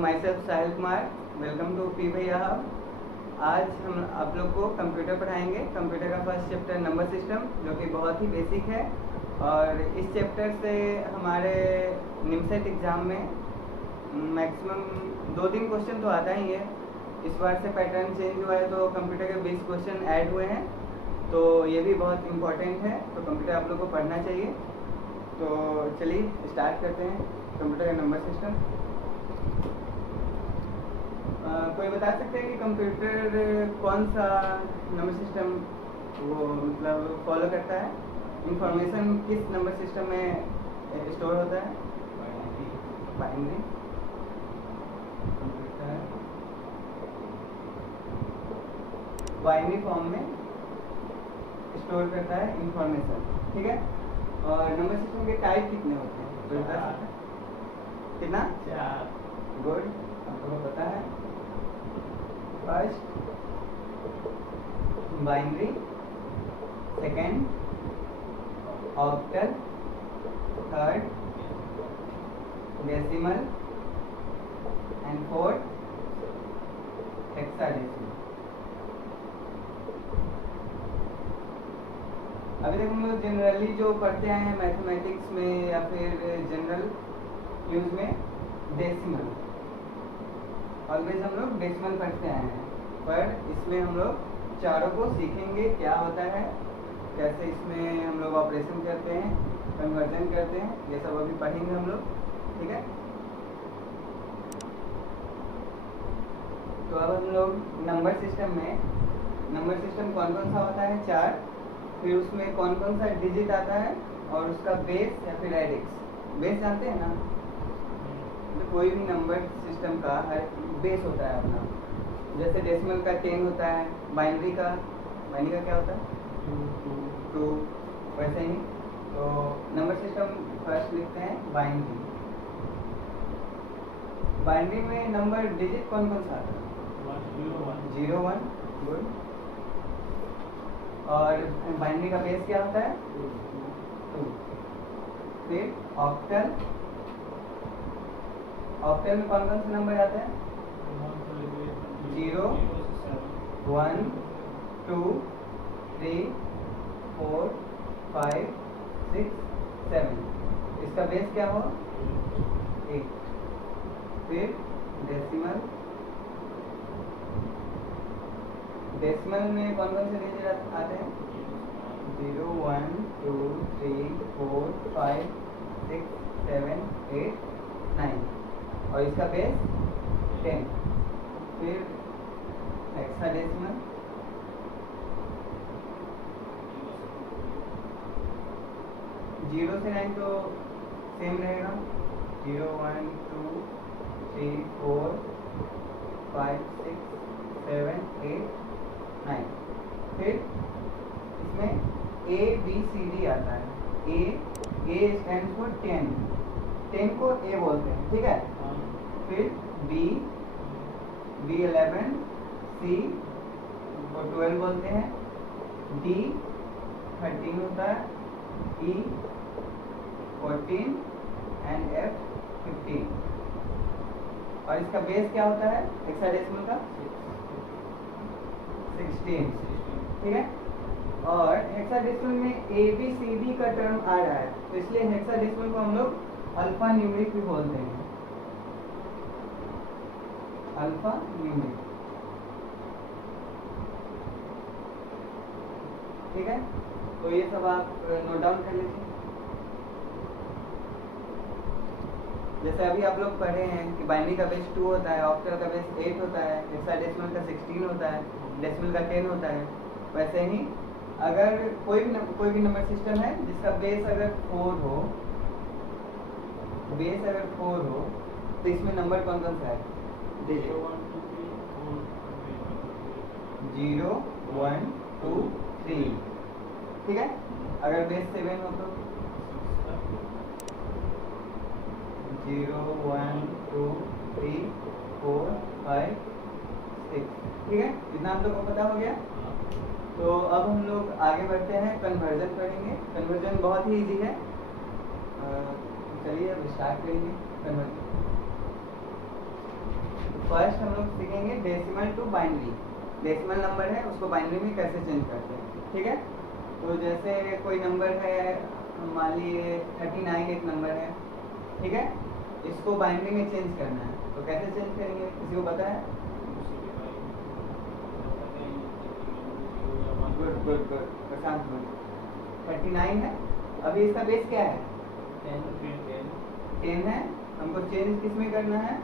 My self Sahil Kumar, welcome to P Bhaiya hub. आज हम आप लोग को कंप्यूटर पढ़ाएंगे। कंप्यूटर का फर्स्ट चैप्टर नंबर सिस्टम, जो कि बहुत ही बेसिक है। और इस चैप्टर से हमारे निमसेट एग्ज़ाम में मैक्सिमम 2-3 क्वेश्चन तो आता ही है। इस बार से पैटर्न चेंज हुआ है तो कंप्यूटर के 20 क्वेश्चन ऐड हुए हैं, तो ये भी बहुत इम्पोर्टेंट है। तो कंप्यूटर आप लोग को पढ़ना चाहिए। तो चलिए स्टार्ट करते हैं कंप्यूटर का नंबर सिस्टम। कोई बता सकते हैं कि कंप्यूटर कौन सा नंबर सिस्टम वो मतलब फॉलो करता है? इंफॉर्मेशन किस नंबर सिस्टम में स्टोर होता है? बाइनरी। कंप्यूटर बाइनरी फॉर्म में स्टोर करता है इंफॉर्मेशन, ठीक है। और नंबर सिस्टम के टाइप कितने होते हैं? कोई बता सकता है? कितना? 4। गुड, आपको पता है। First binary, second octal, third decimal and fourth hexadecimal. अभी तक हम लोग जनरली जो पढ़ते आए हैं मैथमेटिक्स में या फिर जनरल यूज में डेसिमल, ऑलवेज हम लोग डेसिमल पढ़ते आए हैं। पर इसमें हम लोग चारों को सीखेंगे क्या होता है, कैसे इसमें हम लोग ऑपरेशन करते हैं, कन्वर्जन करते हैं, ये सब अभी पढ़ेंगे हम लोग, ठीक है। तो अब हम लोग नंबर सिस्टम में, नंबर सिस्टम कौन कौन सा होता है? 4। फिर उसमें कौन कौन सा डिजिट आता है और उसका बेस या फिर एडिक्स। बेस जानते हैं ना? तो कोई भी नंबर सिस्टम का हर बेस होता है अपना। जैसे डेसिमल का 10 होता है, बाइनरी का क्या होता है? 2। वैसे ही तो नंबर सिस्टम फर्स्ट लिखते हैं बाइनरी। बाइनरी में नंबर डिजिट कौन कौन सा आता है? 0 1। गुड। और बाइनरी का बेस क्या होता है? 2। फिर ऑक्टल, ऑक्टल में कौन कौन से नंबर आते हैं? 0 1 2 3 4 5 6 7। इसका बेस क्या हो? 8। फिर डेसिमल, डेसिमल में कौन कौन से डिजिट आते हैं? 0 1 2 3 4 5 6 7 8 9। और इसका बेस 10। फिर हेक्साडेसिमल, जीरो से 9 तो सेम रहेगा। 0 1 2 3 4 5 6 7 8 9। फिर इसमें A B C D आता है। A स्टैंड फॉर 10, 10 को A बोलते हैं, ठीक है। फिर B 11, C को 12 बोलते हैं, D 13 होता है, E 14 एंड F 15। और इसका बेस क्या होता है हेक्साडेसिमल का? 16, ठीक है। और हेक्साडेसिमल में ABCD का टर्म आ रहा है, तो इसलिए हेक्साडेसिमल को हम लोग अल्फा न्यूमेरिक भी बोलते हैं। अल्फा न्यूमेरिक, ठीक है। तो ये सब आप नोट डाउन कर लीजिए। जैसे अभी आप लोग पढ़े हैं कि बाइनरी का बेस 2 होता है, ऑक्टल का बेस 8 होता है, हेक्साडेसिमल का 16 होता है, डेसिमल का 10 होता है। वैसे ही अगर कोई भी नंबर सिस्टम है जिसका बेस अगर 4 हो, बेस अगर 4 हो, तो इसमें नंबर कौन कौन सा है? 0 1 2 3, ठीक है। अगर बेस 7 हो तो 0 1 2 3 4 5 6, ठीक है। इतना हम लोग को पता हो गया। तो अब हम लोग आगे बढ़ते हैं, कन्वर्जन पढ़ेंगे। कन्वर्जन बहुत ही इजी है। चलिए अब स्टार्ट करेंगे कन्वर्जन। फर्स्ट हम लोग सीखेंगे decimal to binary. Decimal number है उसको बाइनरी में कैसे चेंज करते हैं, ठीक है। तो जैसे कोई नंबर है, मान लीजिए 39 एक नंबर है, ठीक है, इसको बाइनरी में चेंज करना है तो कैसे चेंज करेंगे, किसी को पता है? गुड गुड गुड, प्रशांत गुड। 39 है, अभी इसका बेस क्या है? 10 है, हमको चेंज किस में करना है?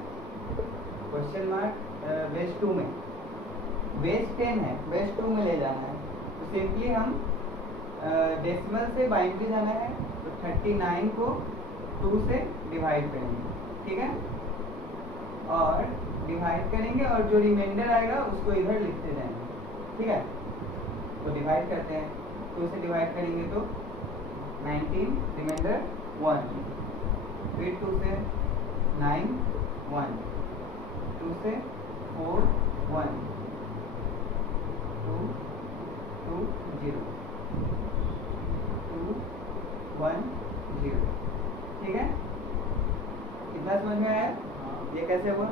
क्वेश्चन मार्क, बेस 2 में। बेस 10 है, बेस 2 में ले जाना है। तो सिंपली हम डेसिमल से बाइनरी जाना है तो 39 को 2 से डिवाइड करेंगे, ठीक है, और डिवाइड करेंगे और जो रिमाइंडर आएगा उसको इधर लिखते जाएंगे, ठीक है। तो डिवाइड करते हैं, 2 से डिवाइड करेंगे तो 19, रिमाइंडर 1, फिर 2 से 9, 1, 2 से 4, 1, 2, 2, 0, 2, 1, 0, ठीक है। कितना समझ में आया? ये कैसे हुआ?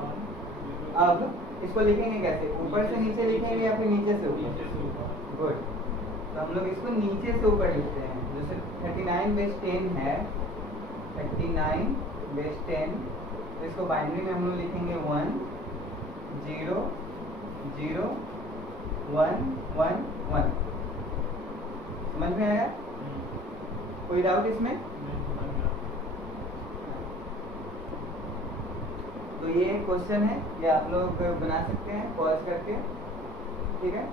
अब इसको लिखेंगे कैसे? ऊपर से नीचे लिखेंगे या फिर नीचे से ऊपर? गुड, तो हम लोग इसको नीचे से ऊपर लिखते हैं। जैसे 39 बेस 10 है, 39 बेस 10, तो इसको बाइनरी में हम लोग लिखेंगे 1, 0, 0, 1, 1, 1। समझ में आया? कोई डाउट इसमें? तो ये एक क्वेश्चन है, ये आप लोग बना सकते हैं पॉज करके, ठीक है।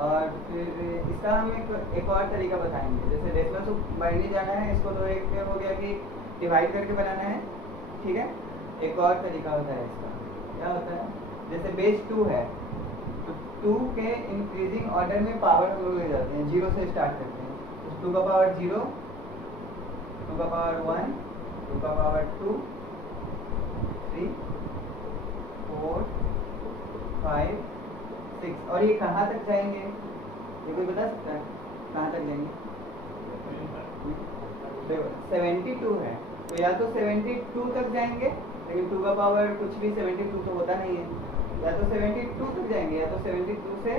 और फिर इसका हम एक और तरीका बताएंगे। जैसे डेसिमल टू बाइनरी जाना है, इसको तो एक हो गया कि डिवाइड करके बनाना है, ठीक है। एक और तरीका होता है इसका, क्या होता है? जैसे बेस 2 है तो 2 के इंक्रीजिंग ऑर्डर में पावर हम लोग ले जाते हैं, 0 से स्टार्ट करते हैं। तो 2 का पावर 0, 2 का पावर 1, 2 का पावर 2, 3, 4, 5, 6, और ये कहाँ तक जाएंगे? ये कोई बता सकता है कहाँ तक जाएंगे? 72 है, तो या तो 72 तक जाएंगे, लेकिन 2 का पावर कुछ भी 72 तो होता नहीं है, या तो 72 तक जाएंगे, या तो 72 से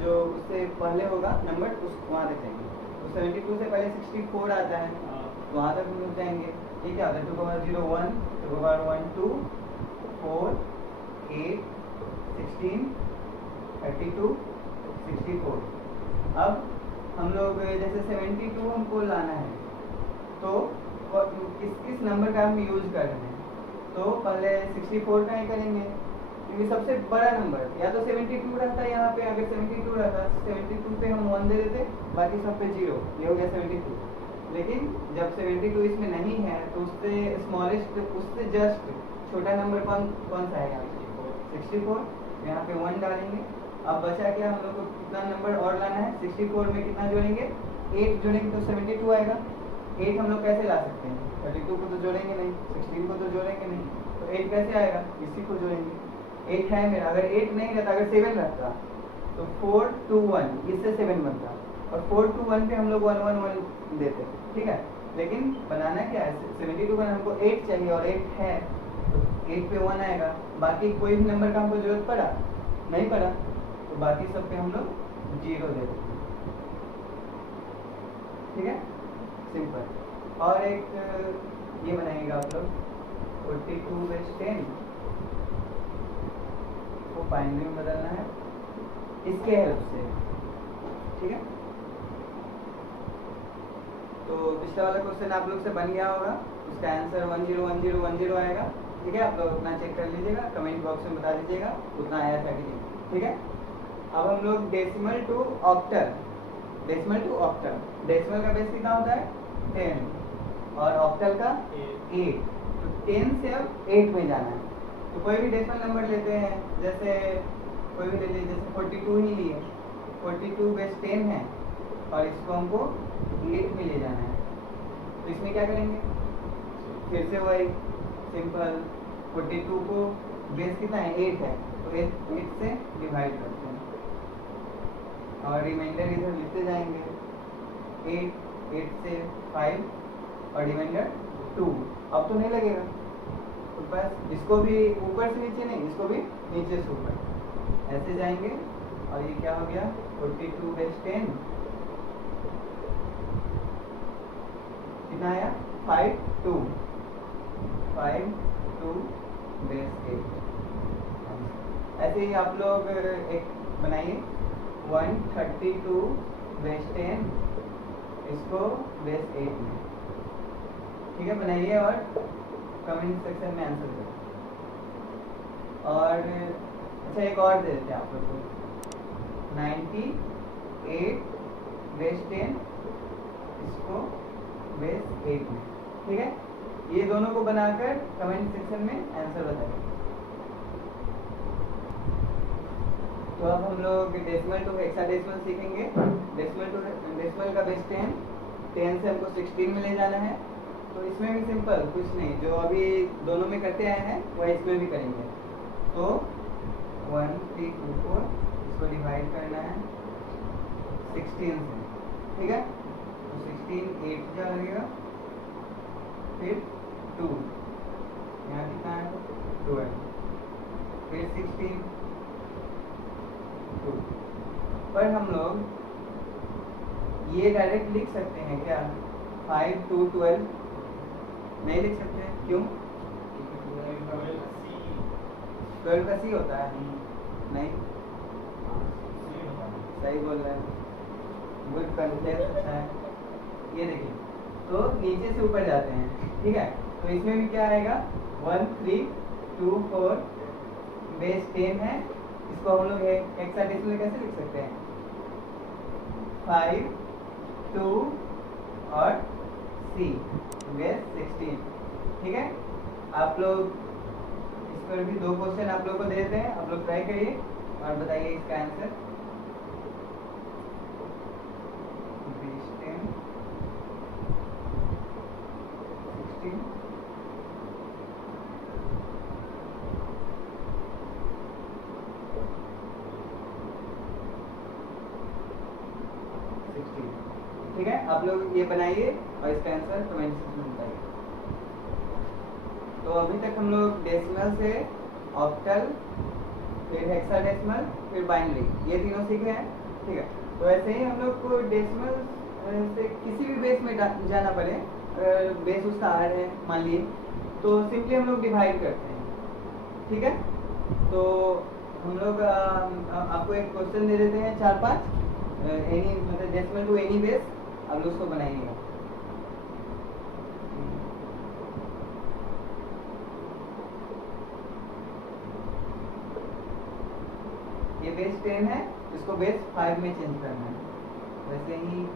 जो उससे पहले होगा नंबर उस वहाँ तक जाएंगे। तो 72 से पहले 64 आता है, तो वहाँ तक हम लोग जाएंगे। ये क्या होता है? 2 का पावर 0, 1, 2 का पावर 1, 2, 4, 8, 16, 32, 64। अब हम लोग जैसे 72 हमको लाना है, तो किस किस नंबर का हम यूज कर रहे हैं? तो पहले 64 का ही करेंगे, क्योंकि सबसे बड़ा नंबर या तो 72 रहता है। यहाँ पे अगर 72 रहता, 72 पे हम 1 दे देते, बाकी सब पे 0, ये हो गया 72। लेकिन जब 72 इसमें नहीं है तो उससे स्मॉलेस्ट, उससे जस्ट छोटा नंबर कौन सा है? यहाँ 64, यहाँ पे 1 डालेंगे। अब बचा क्या? हम लोग को कितना नंबर और लाना है? 64 में कितना जोड़ेंगे? 8 जोड़ेंगे तो 72 आएगा। 8 हम लोग कैसे ला सकते हैं? 32 को तो जोड़ेंगे नहीं, 16 को तो जोड़ेंगे नहीं, तो 8 कैसे आएगा? इसी को जोड़ेंगे। 8 है मेरा, अगर 8 नहीं रहता, अगर 7 रहता तो 4, 2, 1, इससे 7 बनता, और 4, 2, 1 पे हम लोग 1, 1, 1 देते, ठीक है। लेकिन बनाना क्या है? 72 का हमको 8 चाहिए और 8 है, तो 8 पे 1 आएगा। बाकी कोई भी नंबर का हमको जरूरत पड़ा? नहीं पड़ा, तो बाकी सब पे हम लोग 0 दे देते, ठीक है, सिंपल। और एक ये बनाइएगा आप लोग, 42 बेस 10 को बाइनरी में बदलना है इसके हेल्प से, ठीक है। तो पिछला वाला क्वेश्चन आप लोग से बन गया होगा, उसका आंसर 101010 आएगा, ठीक है। आप लोग अपना चेक कर लीजिएगा, कमेंट बॉक्स में बता दीजिएगा उतना आया था कि नहीं, ठीक है। अब हम लोग decimal to octal, decimal to octal, decimal का बेस कितना होता है? 10, और ऑक्टल का 8, तो 10 से अब 8 में जाना है। तो कोई भी डेसिमल नंबर लेते हैं, जैसे कोई भी ले लीजिए, जैसे 42 ही लिए, 42 बेस 10 है और इसको हमको 8 में ले जाना है, तो इसमें क्या करेंगे? फिर से वही सिंपल, 42 को बेस कितना है? 8 है, तो 8 से डिवाइड करते हैं और रिमाइंडर इधर लिखते जाएंगे। 8 से 5 और रिमाइंडर 2। अब तो नहीं लगेगा, ऊपर, इसको भी ऊपर से नीचे नहीं, इसको भी नीचे से ऊपर, ऐसे जाएंगे। और ये क्या हो गया 42 बेस 10 कितना आया 5 2 बेस 8। ऐसे ही आप लोग एक बनाइए 132 बेस 10 इसको बेस 8 में, ठीक है, बनाइए और कमेंट सेक्शन में आंसर करें। और अच्छा एक और दे देते हैं आप लोग को 98 बेस 10 इसको बेस 8 में, ठीक है। ये दोनों को बनाकर कमेंट सेक्शन में आंसर बताइए। तो अब हम लोग डेसिमल टू हेक्साडेसिमल सीखेंगे। डेसिमल का बेस 10 से हमको 16 में ले जाना है। तो इसमें भी सिंपल कुछ नहीं, जो अभी दोनों में करते आए हैं वह इसमें भी करेंगे। तो 1 3 2 4 इसको डिवाइड करना है 16 से, ठीक है। तो 16 8 क्या लगेगा, फिर 2 यहाँ कितना है 12, फिर 16 2। पर हम लोग ये डायरेक्ट लिख सकते हैं क्या 5 2 12? नहीं लिख सकते हैं, क्यों? 12 का सी होता है, नहीं सही बोल रहे हैं, गुड कॉन्सेप्ट, अच्छा है। ये देखिए, तो नीचे से ऊपर जाते हैं, ठीक है। तो इसमें भी क्या आएगा 1 3 2 4 बेस 10 है, इसको हम लोग हेक्साडेसिमल कैसे लिख सकते हैं 5 2 और सी बेस 16, ठीक है। आप लोग इस पर भी 2 क्वेश्चन आप लोग को दे देते हैं, आप लोग ट्राई करिए और बताइए इसका आंसर। बेस 10 16 ठीक है। आप लोग ये बनाइए और इसका आंसर कमेंट सेक्शन में बताइए। तो अभी तक हम लोग डेसिमल से ऑक्टल, फिर हेक्साडेसिमल, फिर बाइनरी, ये तीनों सीखे हैं, ठीक है। तो ऐसे ही हम लोग को डेसिमल से किसी भी बेस में जाना पड़े, बेस उसका 8 है मान लिए, तो सिंपली हम लोग डिवाइड करते हैं, ठीक है। तो हम लोग आपको एक क्वेश्चन दे देते हैं 4-5 एनी मतलब डेसिमल टू एनी बेस, आप लोग उसको बनाइएगा। ये बेस 10 है, इसको बेस 5 में चेंज करना है, वैसे ही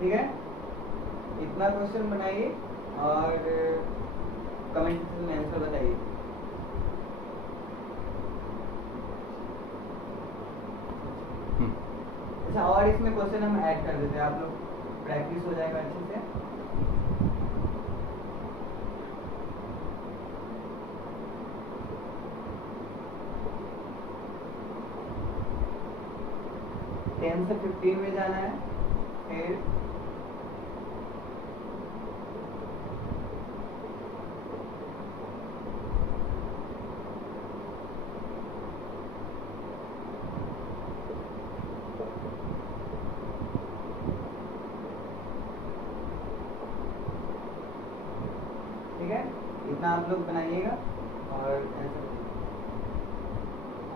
ठीक है। इतना क्वेश्चन बनाइए और कमेंट सेक्शन में आंसर बताइए। अच्छा, और इसमें क्वेश्चन हम ऐड कर देते हैं, आप लोग प्रैक्टिस हो जाएगा अच्छे से। टेन से 15 में जाना है, फिर ठीक है, इतना आप लोग बनाइएगा और ऐसा।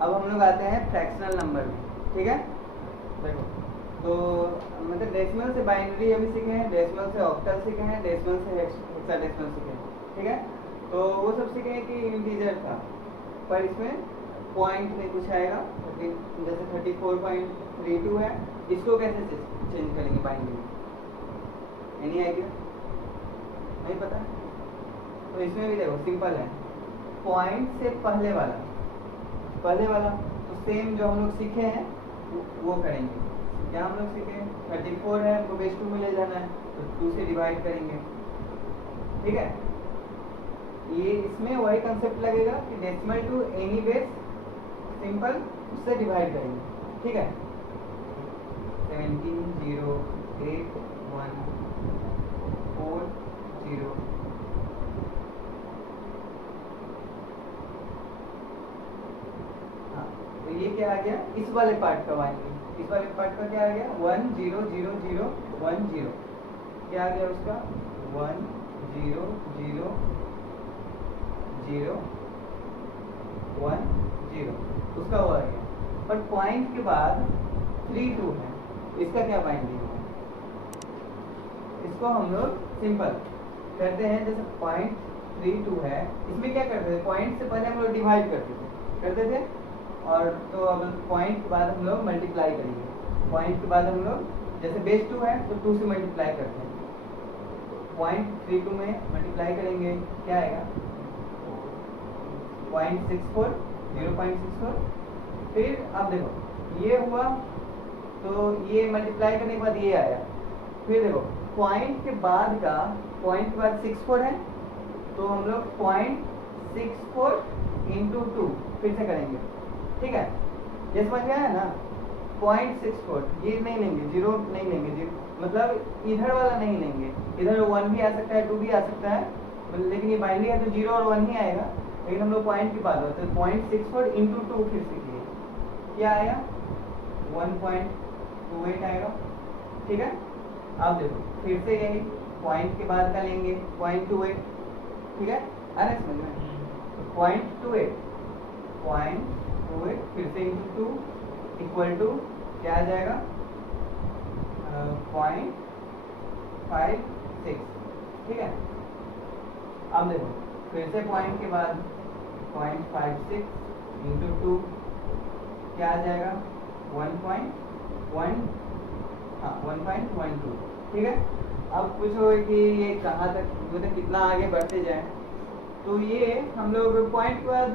अब हम लोग आते हैं फ्रैक्शनल नंबर में, ठीक है। देखो, तो मतलब डेसिमल से बाइनरी अभी सीखे हैं, डेसिमल से ऑक्टल सीखे हैं, डेसिमल से हेक्साडेसिमल सीखे हैं, ठीक है। तो वो सब सीखे हैं कि इंटीजर था, पर इसमें पॉइंट में कुछ आएगा, जैसे 34.32 है, इसको कैसे चेंज करेंगे बाइंडिंग में? Any idea? नहीं पता? तो इसमें भी देखो सिंपल है, पॉइंट से पहले वाला तो सेम जो हम लोग सीखे हैं वो करेंगे। क्या हम लोग सीखे? 34 है, हमको बेस 2 में ले जाना है, तो 2 से डिवाइड करेंगे, ठीक है। ये इसमें वही कंसेप्ट लगेगा कि decimal to any base simple उससे डिवाइड करेंगे, ठीक है। 17081440। हाँ, तो ये क्या आ गया? इस वाले पार्ट का आएंगे, इस वाले पार्ट का क्या आ गया? 100010। क्या आ गया उसका? 100010 उसका वो आ गया। पर पॉइंट के बाद 32 है, इसका क्या बाइंडिंग है? इसको हम लोग सिंपल करते हैं, जैसे 0.32 है, इसमें क्या करते थे? पॉइंट से पहले हम लोग डिवाइड करते थे, और तो अब पॉइंट के बाद हम लोग मल्टीप्लाई करेंगे। पॉइंट के बाद हम लोग जैसे बेस 2 है तो 2 से मल्टीप्लाई करते हैं, 0.32 में मल्टीप्लाई करेंगे, क्या आएगा? 0.64। फिर अब देखो ये हुआ, तो ये मल्टीप्लाई करने के बाद ये आया। फिर देखो पॉइंट के बाद 64 है, तो हम लोग 0.64 इंटू 2 फिर से करेंगे, ठीक है। ये समझ में आया ना? 0.64 ये नहीं लेंगे, 0 नहीं लेंगे, 0 मतलब इधर वाला नहीं लेंगे, इधर 1 भी आ सकता है, 2 भी आ सकता है, लेकिन ये बाइंडिंग है तो 0 और 1 ही आएगा। लेकिन हम लोग पॉइंट की बात होते हैं, 0.64 इंटू 2 फिर से किए, क्या आया? 1.28 आएगा, ठीक है। अब देखो फिर से यही पॉइंट के बाद का लेंगे, 0.28, ठीक है। अरे समझ में? तो 0.28 फिर से इंटू 2 इक्वल टू क्या आ जाएगा? 0.56, ठीक है। अब देखो फिर से पॉइंट के बाद 0.56 इंटू 2 क्या आ जाएगा? 1.12, ठीक है। अब पूछो कि ये कहाँ तक, मतलब कितना आगे बढ़ते जाए, तो ये हम लोग पॉइंट के बाद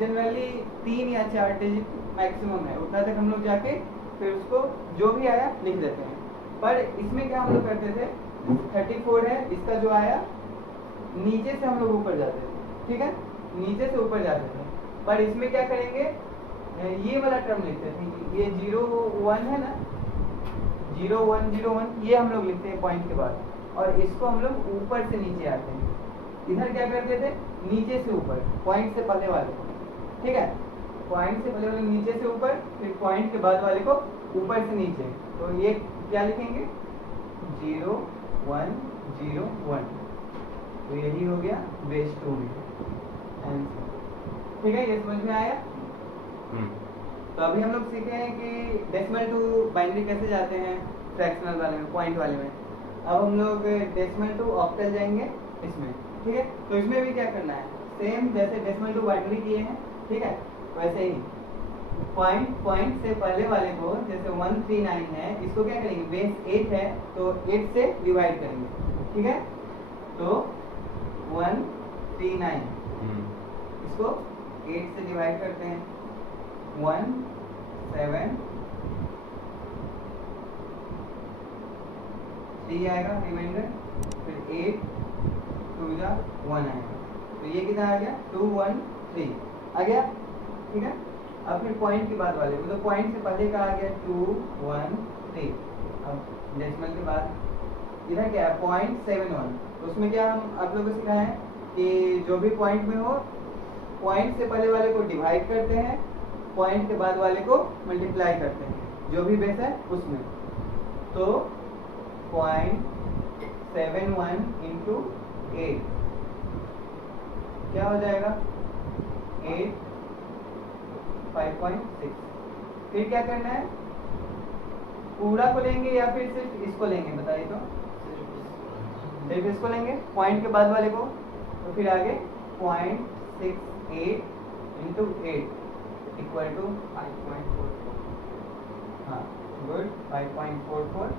जनरली 3 या 4 डिजिट मैक्सिमम है, उतना तक हम लोग जाके फिर उसको जो भी आया लिख देते हैं। पर इसमें क्या हम लोग करते थे? 34 है, इसका जो आया नीचे से हम लोग ऊपर जाते थे, ठीक है, नीचे से ऊपर जाते थे। पर इसमें क्या करेंगे? ये वाला टर्म लिखते थे, ये 01 है ना, 0101, ये हम लोग लिखते हैं पॉइंट के बाद, और इसको हम लोग ऊपर से नीचे आते हैं। इधर क्या करते थे? नीचे से ऊपर, पॉइंट से पहले वाले को, ठीक है, पॉइंट से पहले वाले नीचे से ऊपर, फिर पॉइंट के बाद वाले को ऊपर से नीचे। तो ये क्या लिखेंगे? 0101, तो यही हो गया बेस 2 में आंसर, ठीक है। ये समझ में आया? तो अभी हम लोग सीखे हैं कि डेसिमल टू बाइनरी कैसे जाते हैं, फ्रैक्शनल वाले में, पॉइंट वाले में। अब हम लोग डेसिमल टू ऑक्टल जाएंगे इसमें, ठीक है। तो इसमें भी क्या करना है? सेम जैसे डेसिमल टू बाइनरी किए हैं, ठीक है, वैसे ही पॉइंट से पहले वाले को, जैसे 139 है, इसको क्या करेंगे? बेस 8 है तो 8 से डिवाइड करेंगे, ठीक है। तो 139 इसको 8 से डिवाइड करते हैं, 173 आएगा रिमाइंडर, फिर 8 2 1 आएगा, तो ये कितना आ गया? 213 आ गया, ठीक है। अब फिर पॉइंट के बाद वाले, मतलब पॉइंट से पहले का आ गया 213। अब डेसिमल के बाद इधर क्या है? 0.71, तो उसमें क्या हम आप लोगों को सिखाया है कि जो भी पॉइंट में हो, पॉइंट से पहले वाले को डिवाइड करते हैं, पॉइंट के बाद वाले को मल्टीप्लाई करते हैं, जो भी बेस है उसमें। तो 0.71 इंटू 8 क्या हो जाएगा? 8 5.6। फिर क्या करना है? पूरा को लेंगे या फिर सिर्फ इसको लेंगे? बताइए तो। सिर्फ इसको लेंगे, पॉइंट के बाद वाले को, तो फिर आगे 0.68 इंटू 8 इक्वल टू 5.44। हाँ गुड, 5.44।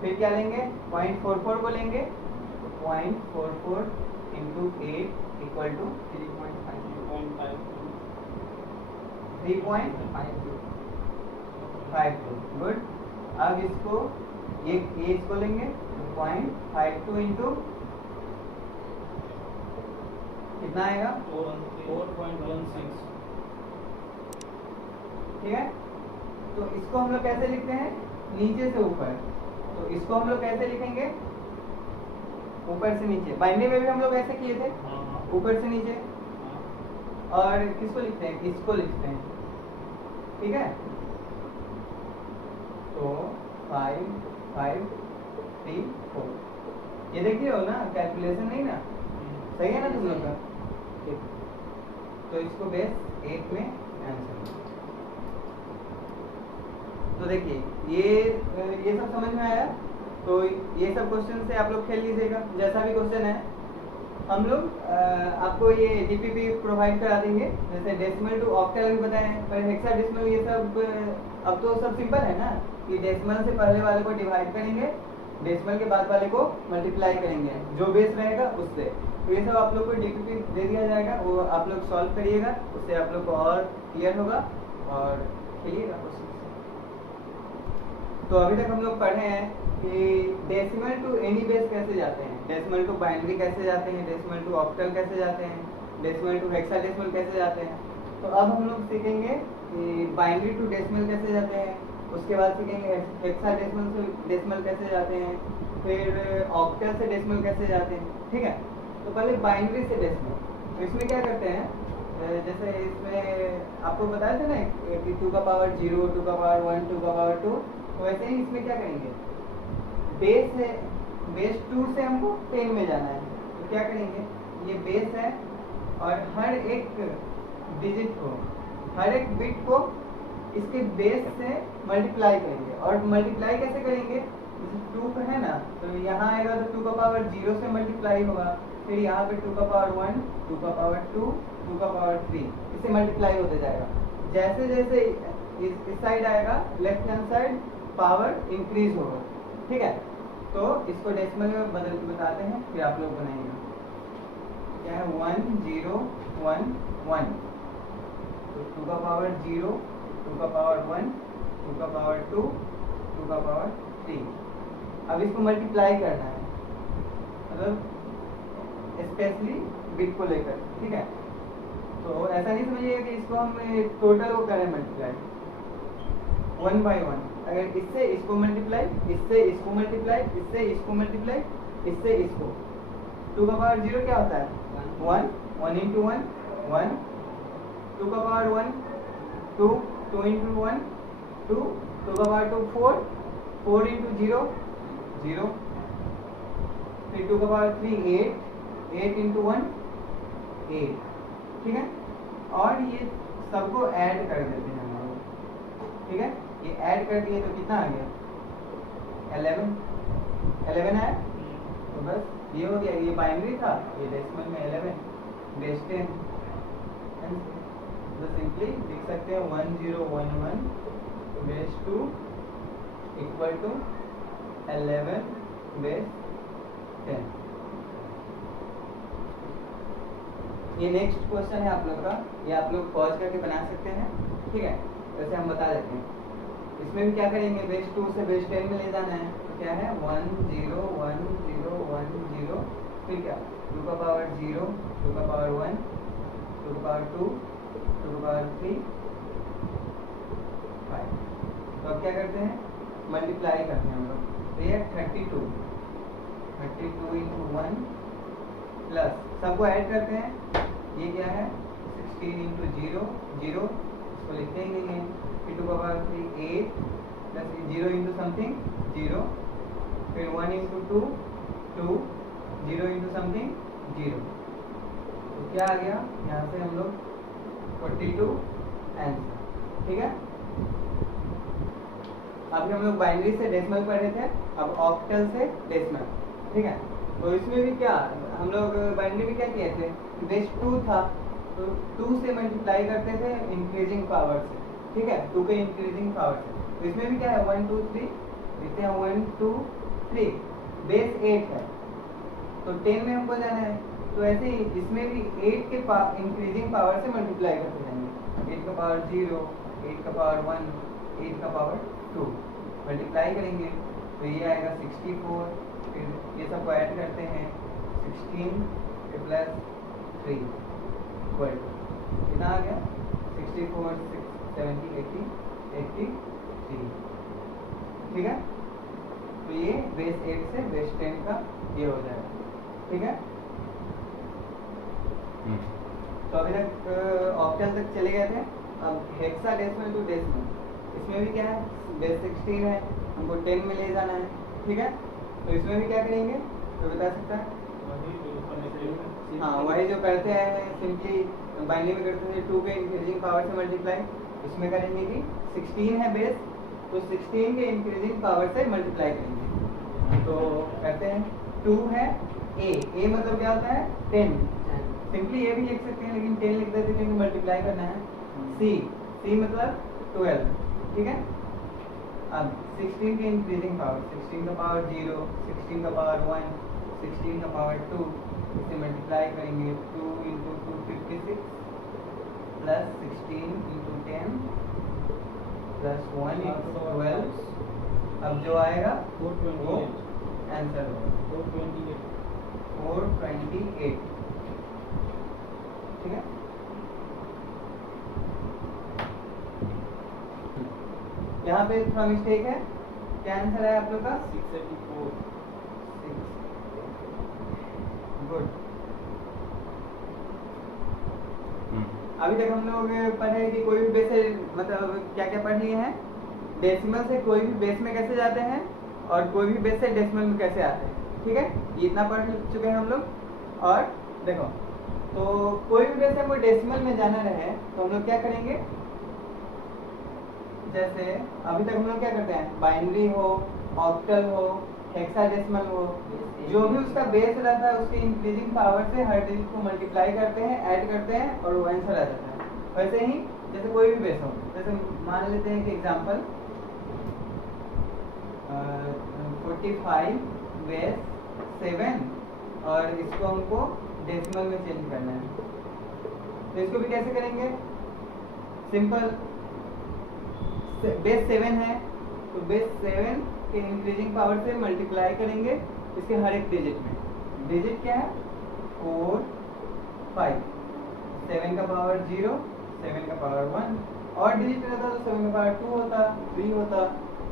फिर क्या लेंगे, 0.44 को लेंगे, 0.44 इंटू 8 इक्वल टू 3.52। गुड। अब इसको ये इसको लेंगे, 0.52 इंटू कितना आएगा, 4.16। ठीक है। तो इसको हम लोग कैसे लिखते हैं, नीचे से ऊपर। तो इसको हम लोग कैसे लिखेंगे, ऊपर से नीचे। बाइनरी में भी हम लोग ऐसे किए थे, ऊपर से नीचे। और किसको लिखते हैं, इसको लिखते हैं, ठीक है। तो 5 5 3 4, ये देखिए हो ना, कैलकुलेशन नहीं ना, सही है ना तुम लोग का, ठीक। तो इसको बेस 1 में आंसर। तो देखिए ये सब समझ में आया। तो ये सब क्वेश्चन से आप लोग खेल लीजिएगा, जैसा भी क्वेश्चन है हम लोग आपको ये डीपीपी प्रोवाइड करा देंगे। जैसे डेसिमल टू ऑक्टल भी बताए हैं, पर हेक्साडेसिमल ये सब अब तो सब सिंपल है ना, कि डेसिमल से पहले वाले को डिवाइड करेंगे, डेसिमल के बाद वाले को मल्टीप्लाई करेंगे, जो बेस रहेगा उससे। तो ये सब आप लोग को डीपीपी दे दिया जाएगा, वो आप लोग सॉल्व करिएगा, उससे आप लोग को और क्लियर होगा और खेलिएगा क्वेश्चन। तो अभी तक हम लोग पढ़े हैं कि डेसिमल टू एनी बेस कैसे जाते हैं, डेसिमल टू बाइनरी कैसे जाते हैं, डेसिमल टू ऑक्टल कैसे जाते हैं, डेसिमल टू हेक्साडेसिमल कैसे जाते हैं। तो अब हम लोग सीखेंगे कि बाइनरी टू डेसिमल कैसे जाते हैं, उसके बाद सीखेंगे हेक्साडेसिमल से डेसिमल कैसे जाते हैं, फिर ऑक्टल से डेसिमल कैसे जाते हैं, ठीक है। तो पहले बाइनरी से डेसिमल। तो इसमें क्या करते हैं, जैसे इसमें आपको बताया था ना कि 2 का पावर 0, 2 का पावर 1, 2 का पावर 2, तो वैसे ही इसमें क्या करेंगे, बेस है, बेस 2 से हमको 10 में जाना है। तो क्या करेंगे, ये बेस है और हर एक डिजिट को, हर एक बिट को इसके बेस से मल्टीप्लाई करेंगे। और मल्टीप्लाई कैसे करेंगे, जैसे 2 का है ना, तो यहाँ आएगा तो 2 का पावर 0 से मल्टीप्लाई होगा, फिर यहाँ पे 2 का पावर 1, 2 का पावर 2, 2 का पावर 3, इससे मल्टीप्लाई होते जाएगा। जैसे जैसे इस साइड आएगा, left hand side power increase होगा, ठीक है। तो इसको डेसिमल में बदल के बताते हैं, फिर आप लोग बनाएंगे। क्या है, 1 0 1 1, तो 2 का पावर 0, 2 का पावर 1, 2 का पावर 2, 2 का पावर 3। अब इसको मल्टीप्लाई करना है, मतलब स्पेशली बिट को लेकर, ठीक है। तो ऐसा नहीं समझिएगा कि इसको हम टोटल वो करें मल्टीप्लाई 1 by 1। अगर इससे इसको मल्टीप्लाई, इससे इसको मल्टीप्लाई, इससे इसको मल्टीप्लाई, इससे इसको, 2 का पावर 0 क्या होता है, 1, 1 इंटू 1 1, 2 का पावर 1 2, 2 इंटू 1 2, 2 का पावर 2 4, 4 इंटू 0 0, फिर 2 का पावर 3 8, 8 इंटू 1 8, ठीक है। और ये सबको ऐड कर देते हैं हम लोग, ठीक है। ये ऐड कर दिए तो कितना आ गया, 11 है। तो बस ये हो गया, ये बाइनरी था, ये डेसिमल में 11 बेस 10। तो सिंपली लिख सकते हैं 1011 बेस 2 इक्वल टू 11 बेस 10। ये नेक्स्ट क्वेश्चन है आप लोग का, ये आप लोग पॉज करके बना सकते हैं, ठीक है। वैसे हम बता देते हैं, इसमें भी क्या करेंगे, बेस 2 से बेस 10 में ले जाना है। तो क्या है, 1 0 1 0 1 0, फिर क्या, 2 का पावर 0, 2 का पावर 1, 2 का पावर 2, 2 का पावर 3 5। तो अब क्या करते हैं, मल्टीप्लाई करते हैं हम लोग। तो ये 32 इंटू 1 प्लस, सबको ऐड करते हैं, ये क्या है 16 इंटू 0 0, इसको लिखते ही नहीं है। फिर 2 का पावर 3 8 प्लस 0 इंटू समथिंग 0, फिर 1 इंटू 2 2, 0 इंटू समथिंग 0। तो क्या आ गया, यहाँ से हम लोग 42 आंसर, ठीक है। अभी हम लोग बाइनरी से डेसिमल पढ़े थे, अब ऑक्टल से डेसिमल, ठीक है। तो इसमें भी क्या हम लोग बाइनरी में क्या किए थे, बेस 2 था, तो 2 से मल्टीप्लाई करते थे इंक्रीजिंग पावर से, ठीक है, 2 के इंक्रीजिंग पावर से। तो इसमें भी क्या है 1 2 3 लिखते हैं 1 2 3, बेस 8 है तो 10 में हमको जाना है। तो ऐसे ही इसमें भी 8 के इंक्रीजिंग पावर से मल्टीप्लाई करते जाएंगे, 8 का पावर 0, 8 का पावर 1, 8 का पावर 2 मल्टीप्लाई करेंगे तो ये आएगा 64। फिर ये सब ऐड करते हैं 16 प्लस 3 12, कितना आ गया 64 70 80 83, ठीक है। तो ये बेस 8 से बेस 10 का ये हो जाएगा, ठीक है। तो अभी तक ऑक्टल तक चले गए थे। अब हेक्साडेसिमल टू डेसिमल, इसमें भी क्या है बेस 16 है, हमको 10 में ले जाना है, ठीक है। तो इसमें भी क्या करेंगे तो बता सकता है? हाँ, वही जो करते हैं सिंपली बाइनरी में करते थे 2 के इंक्रीजिंग पावर से मल्टीप्लाई। इसमें करेंगे कि 16 है बेस, तो 16 के इंक्रीजिंग पावर से मल्टीप्लाई करेंगे। तो करते हैं 2 है ए मतलब क्या होता है 10, सिंपली ये भी लिख सकते हैं लेकिन 10 लिख देते क्योंकि मल्टीप्लाई करना है। सी मतलब 12, ठीक है। अब 16 के इंक्रीजिंग पावर, 16 का पावर 0, 16 का पावर 1, 16 का पावर 2, इसे मल्टीप्लाई करेंगे 2 into 2 56 plus 16 into 10 plus 1 into 12। अब जो आएगा वो आंसर होगा 428, ठीक है। यहाँ पे थोड़ा मिस्टेक है, क्या आंसर है आप लोग का 684। गुड। अभी तक हम लोग पढ़े कि कोई भी बेस मतलब क्या क्या पढ़ लिए हैं, डेसिमल से कोई भी बेस में कैसे जाते हैं और कोई भी बेस से डेसिमल में कैसे आते हैं, ठीक है। ये इतना पढ़ चुके हैं हम लोग। और देखो तो कोई भी बेस हमको डेसिमल में जाना रहे तो हम लोग क्या करेंगे, जैसे अभी तक हम लोग क्या करते हैं बाइनरी हो, ऑक्टल हो, हेक्साडेसिमल हो, जो भी उसका बेस रहता है उसके इंक्रीजिंग पावर से हर डिजिट को मल्टीप्लाई करते हैं, ऐड करते हैं और वो आंसर आ जाता है। वैसे ही जैसे कोई भी बेस हो, जैसे मान लेते हैं कि एग्जांपल 45 बेस 7 और इसको हमको डेसिमल में चेंज करना है। तो इसको भी कैसे करेंगे, सिंपल बेस 7 है तो बेस 7 के इंक्रीजिंग पावर से मल्टीप्लाई करेंगे इसके हर एक डिजिट में। डिजिट क्या है 4 5, 7 का पावर 0, 7 का पावर 1, और डिजिट रहता तो 7 का पावर 2 होता, 3 होता,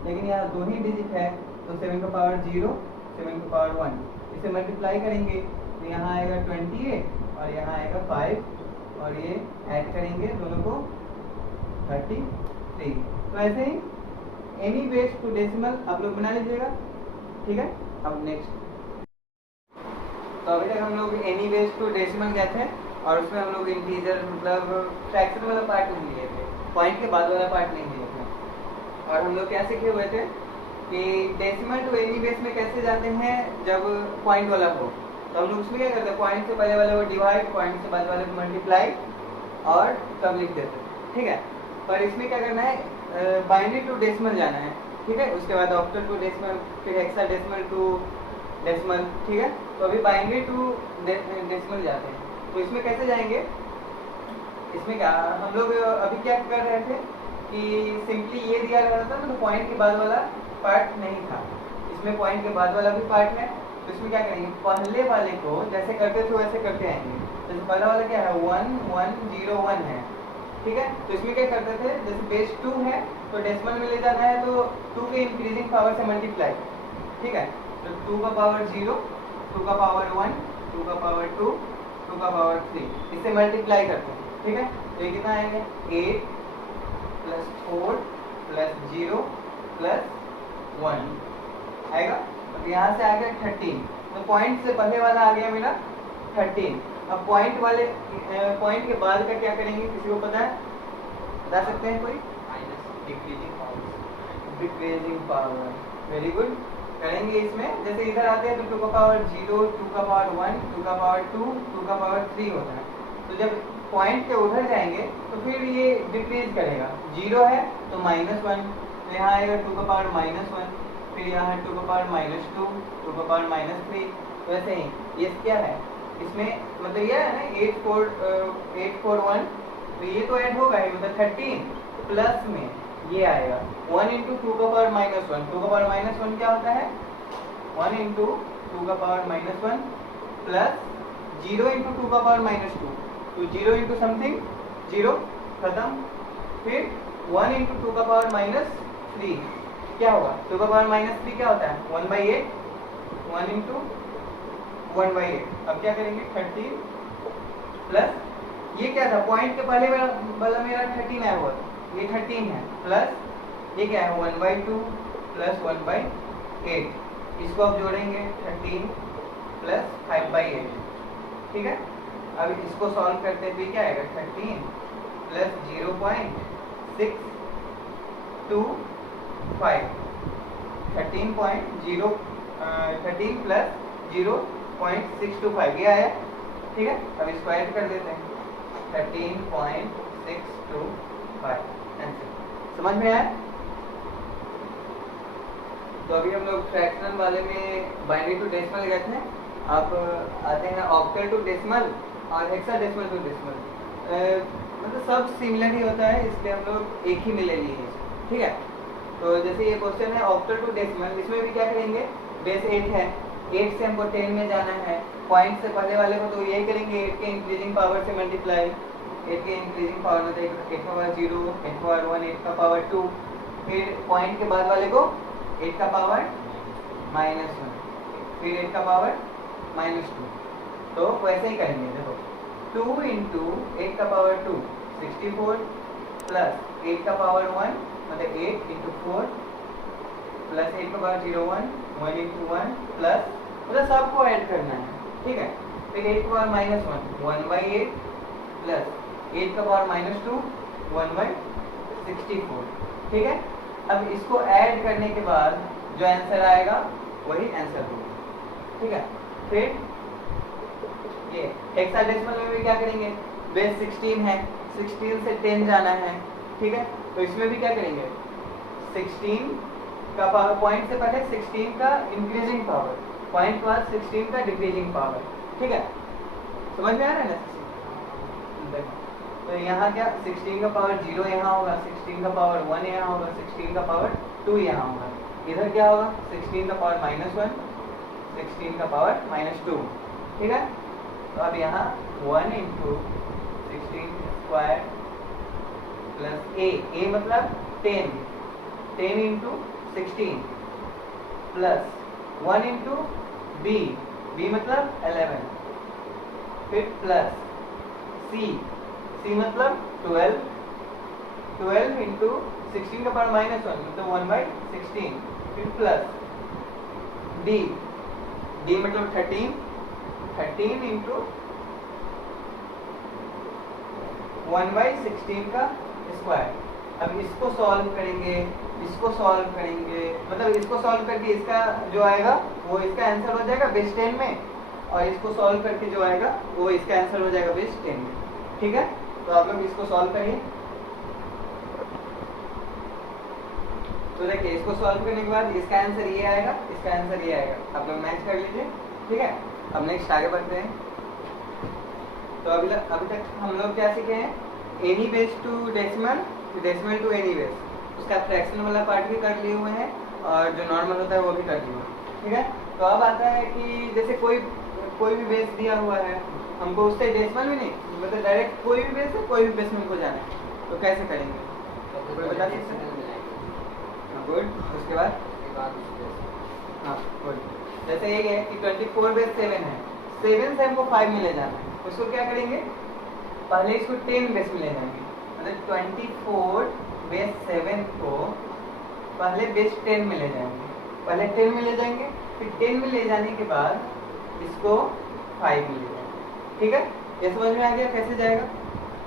लेकिन यहाँ 2 ही डिजिट है तो 7 का पावर 0, 7 का पावर 1, इसे मल्टीप्लाई करेंगे तो यहाँ आएगा 28 और यहाँ आएगा 5 और ये ऐड करेंगे दोनों को 33। तो ऐसे ही एनी बेस टू डेसिमल आप लोग बना लीजिएगा, ठीक है। अब नेक्स्ट, तो अभी तक हम लोग एनी बेस टू डेसिमल गए थे और उसमें हम लोग इंटीजर मतलब फ्रैक्शन वाला पार्ट नहीं लिए थे, पॉइंट के बाद वाला पार्ट नहीं लिए थे। और हम लोग क्या सीखे हुए थे कि डेसिमल टू एनी बेस में कैसे जाते हैं जब पॉइंट वाला हो, तो हम लोग उसमें क्या करते हैं पॉइंट से पहले वाले को डिवाइड, पॉइंट से बाद वाले को मल्टीप्लाई और तब लिख देते, ठीक है। पर इसमें क्या करना है बाइनरी टू डेसिमल जाना है, ठीक है। उसके बाद ऑक्टल टू डेसिमल, फिर हेक्साडेसिमल टू डेसिमल, ठीक है। तो अभी बाइनरी टू डेसिमल जाते हैं। तो इसमें कैसे जाएंगे, इसमें क्या हम लोग अभी क्या कर रहे थे कि सिंपली ये दिया रहा था तो पॉइंट के बाद वाला पार्ट नहीं था, इसमें पॉइंट के बाद वाला भी पार्ट है। तो इसमें क्या करेंगे पहले वाले को जैसे करते थे वैसे करते आएंगे। जैसे पहला वाला क्या है 1 1 0 1 है, ठीक है। तो इसमें क्या करते थे जैसे बेस 2 है तो डेसिमल में ले जाना है तो 2 के इंक्रीजिंग पावर से मल्टीप्लाई, ठीक है। तो 2 का पावर 0, 2 का पावर 1, 2 का पावर 2, 2 का पावर 3, इससे मल्टीप्लाई करते हैं, ठीक है। तो ये कितना आएगा 8 प्लस 4 प्लस 0 प्लस 1 आएगा। अब यहाँ से आ गया 13, तो पॉइंट से पहले वाला आ गया मेरा 13। अब पॉइंट वाले पॉइंट के बाद का क्या करेंगे, किसी को पता है, बता सकते हैं कोई? Decreasing power, very good. करेंगे इसमें जैसे इधर आते हैं तो 2 का पावर 0, 2 का पावर 1, 2 का पावर 2, 2 का पावर 3 होता है। तो जब पॉइंट के उधर जाएंगे तो फिर ये डिक्रीज करेगा। 0 है तो -1, तो यहाँ आएगा 2 का पावर -1, फिर यहाँ 2 का पावर -2, 2 का पावर -3। तो ऐसे ही ये क्या है, इसमें मतलब ये है ना 841, तो ये तो ऐड होगा ही, मतलब 13 प्लस में ये आएगा 1 इंटू 2 का पावर -1। 2 का पावर -1 क्या होता है, 1 इंटू 2 का पावर -1 प्लस 0 इंटू 2 का पावर -2, तो 0 इंटू समथिंग 0 खत्म, फिर 1 इंटू 2 का पावर -3 क्या होगा, 2 का पावर -3 क्या होता है 1/8, 1 इंटू 1/8। अब क्या करेंगे 13 प्लस ये क्या था, पॉइंट के पहले वाला मेरा 13 आया हुआ था, ये 13 है, प्लस ये क्या है 1/2 प्लस 1/8, इसको अब जोड़ेंगे 13 प्लस 5/8, ठीक है। अब इसको सॉल्व करते हैं तो क्या आएगा 13 प्लस 0.625, 13 प्लस 0.625 ये आया, ठीक है। अब इसको ऐड कर देते हैं 13.625, आंसर समझ में आया। तो अभी हम लोग फ्रैक्शनल वाले में बाइनरी टू डेसिमल गए थे, आप आते हैं ऑक्टल टू डेसिमल और हेक्साडेसिमल टू डेसिमल। मतलब सब सिमिलर ही होता है, इसलिए हम लोग एक ही में ले लिए, ठीक है। तो जैसे ये क्वेश्चन है ऑक्टल टू डेसिमल, इसमें भी क्या करेंगे, बेस 8 है, 8 से हमको 10 में जाना है, पॉइंट से पहले वाले को तो यही करेंगे 8 के इंक्रीजिंग पावर से मल्टीप्लाई, 8 के इंक्रीजिंग पावर में 8 का पावर 0, 8 का पावर 1, 8 का पावर 2, फिर पॉइंट के बाद वाले को 8 का पावर -1, फिर 8 का पावर -2। तो वैसे ही करेंगे, देखो 2 इंटू 8 का पावर 2 64 प्लस 8 का पावर 1 मतलब 8 इंटू 4 प्लस 8 का पावर 0 1 1 इंटू 1 प्लस मतलब सबको ऐड करना है, ठीक है। फिर 8 का पावर -1 1/8 प्लस 8 का पावर -2 1/64, ठीक है। अब इसको ऐड करने के बाद जो आंसर आएगा वही आंसर होगा, ठीक है। फिर ये हेक्साडेसिमल में भी क्या करेंगे, बेस 16 है, 16 से 10 जाना है, ठीक है। तो इसमें भी क्या करेंगे 16 का पावर, पॉइंट से पहले 16 का इंक्रीजिंग पावर, पॉइंट के बाद 16 का डिक्रीजिंग पावर, ठीक है। समझ में आ रहा है ना। तो यहाँ क्या 16 का पावर 0 यहाँ होगा, 16 का पावर 1 यहाँ होगा, 16 का पावर 2 यहाँ होगा, इधर क्या होगा 16 का पावर -1 16 का पावर -2, ठीक है। तो अब यहाँ 1 इंटू 16 स्क्वायर प्लस ए मतलब 10 इंटू 16 प्लस 1 इंटू बी मतलब 11, फिर प्लस सी मतलब 12 इंटू 16 का पावर -1 मतलब 1/16, फिर प्लस डी मतलब 13 इंटू 1/16 का स्क्वायर। अब इसको सॉल्व करेंगे, मतलब इसको सॉल्व करके इसका जो आएगा वो इसका आंसर हो जाएगा बेस 10 में, और इसको सॉल्व करके जो आएगा वो इसका आंसर हो जाएगा बेस 10 में, ठीक है। तो आप लोग इसको सॉल्व करिए। तो देखिए इसको सॉल्व करने के बाद इसका आंसर ये आएगा, इसका आंसर ये आएगा, आप लोग मैच कर लीजिए, ठीक है। अब नेक्स्ट आगे बढ़ते हैं। तो अभी तक हम लोग क्या सीखे हैं, any base to decimal, decimal to any base, उसका फ्रैक्शन वाला पार्ट भी कर लिए हुए हैं और जो नॉर्मल होता है वो भी कर लिए हुए हैं, ठीक है। तो अब आता है कि जैसे कोई भी बेस दिया हुआ है, हमको उससे डेसिमल भी नहीं, मतलब डायरेक्ट कोई भी बेस है, कोई भी बेस में हमको जाना है, तो कैसे करेंगे, कोई बता सकते हैं। गुड, उसके बाद हाँ गुड, जैसे ये है कि 24 बेस 7 है, 7 से हमको 5 में ले जाना है, उसको क्या करेंगे, पहले इसको 10 बेस में ले जाएंगे, मतलब 24 बेस 7 को पहले बेस 10 में ले जाएंगे, पहले 10 में ले जाएंगे, फिर 10 में ले जाने के बाद इसको 5 में ले जाएंगे, ठीक है। ये समझ में आ गया कैसे जाएगा।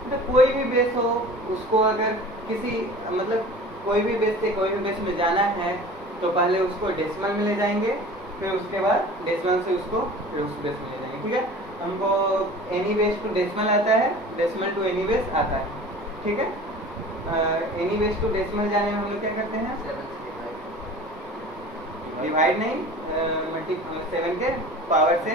तो कोई भी बेस हो उसको अगर किसी मतलब कोई भी बेस से कोई भी बेस में जाना है तो पहले उसको डेसिमल में ले जाएंगे, फिर उसके बाद डेसिमल से उसको फिर उस बेस में ले जाएंगे, ठीक है। हमको एनी बेस टू डेसिमल आता है, डेसिमल टू एनी बेस आता है, ठीक है। एनी बेस टू डेसिमल जाने में हम लोग क्या करते हैं, 7 से डिवाइड नहीं, 7 के पावर से,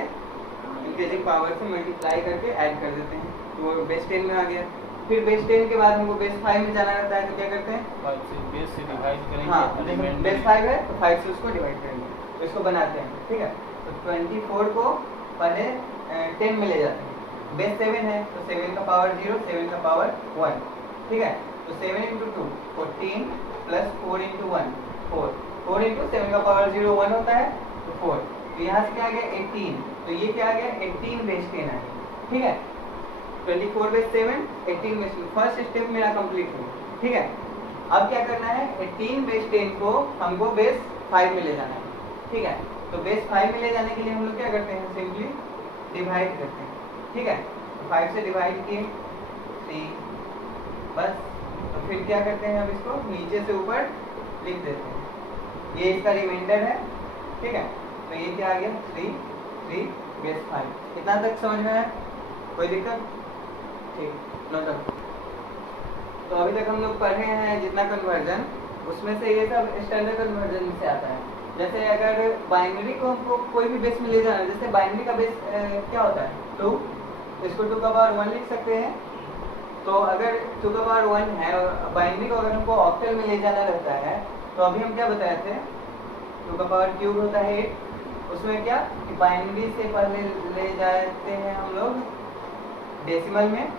इंक्रीजिंग पावर से मल्टीप्लाई करके ऐड कर देते हैं, तो वो बेस 10 में आ गया। फिर बेस 10 के बाद हमको बेस 5 में जाना रहता है, तो क्या करते हैं, 5 से बेस से डिवाइड करेंगे। हाँ, एलिमेंट बेस 5 है तो 5 से उसको डिवाइड करेंगे, तो इसको बनाते हैं, ठीक है। तो 24 को पहले 10 में ले जाते हैं, बेस 7 है तो 7 का पावर 0, 7 का पावर 1, ठीक है। तो 7 इंटू 2 14 प्लस 4 इंटू 1 4, 4 इंटू 7 का पावर 0 1 होता है तो 4, तो यहाँ से क्या आ गया 18, तो ये क्या आ गया 18 बेस 10 आ गया, ठीक है। 24 बेस 7, 18 बेस 10, फर्स्ट स्टेप मेरा कंप्लीट हो, ठीक है। अब क्या करना है, 18 बेस 10 को हमको बेस 5 में ले जाना है, ठीक है। तो बेस 5 में ले जाने के लिए हम लोग क्या करते हैं, सिंपली डिवाइड करते हैं, ठीक है। तो 5 से डिवाइड किए 3, बस। तो फिर क्या करते हैं, अब इसको नीचे से ऊपर लिख देते हैं, ये इसका रिमाइंडर है, ठीक है। तो ये क्या आ गया 3 बेस 5, इतना तक समझ में आया, कोई दिक्कत, ठीक, नो तक। तो अभी तक हम लोग पढ़े हैं जितना कन्वर्जन, उसमें से ये सब स्टैंडर्ड कन्वर्जन से आता है। जैसे अगर बाइनरी को हमको कोई भी बेस में ले जाना है, जैसे बाइनरी का बेस क्या होता है 2, इसको 2 का पावर 1 लिख सकते हैं। तो अगर 2 का पावर 1 है और बाइनरी को अगर हमको ऑक्टल में ले जाना रहता है, तो अभी हम क्या बताए थे, 2 का पावर क्यूब होता है 8, उसमें क्या कि बाइनरी से पहले ले जाते हैं हम लोग डेसिमल में,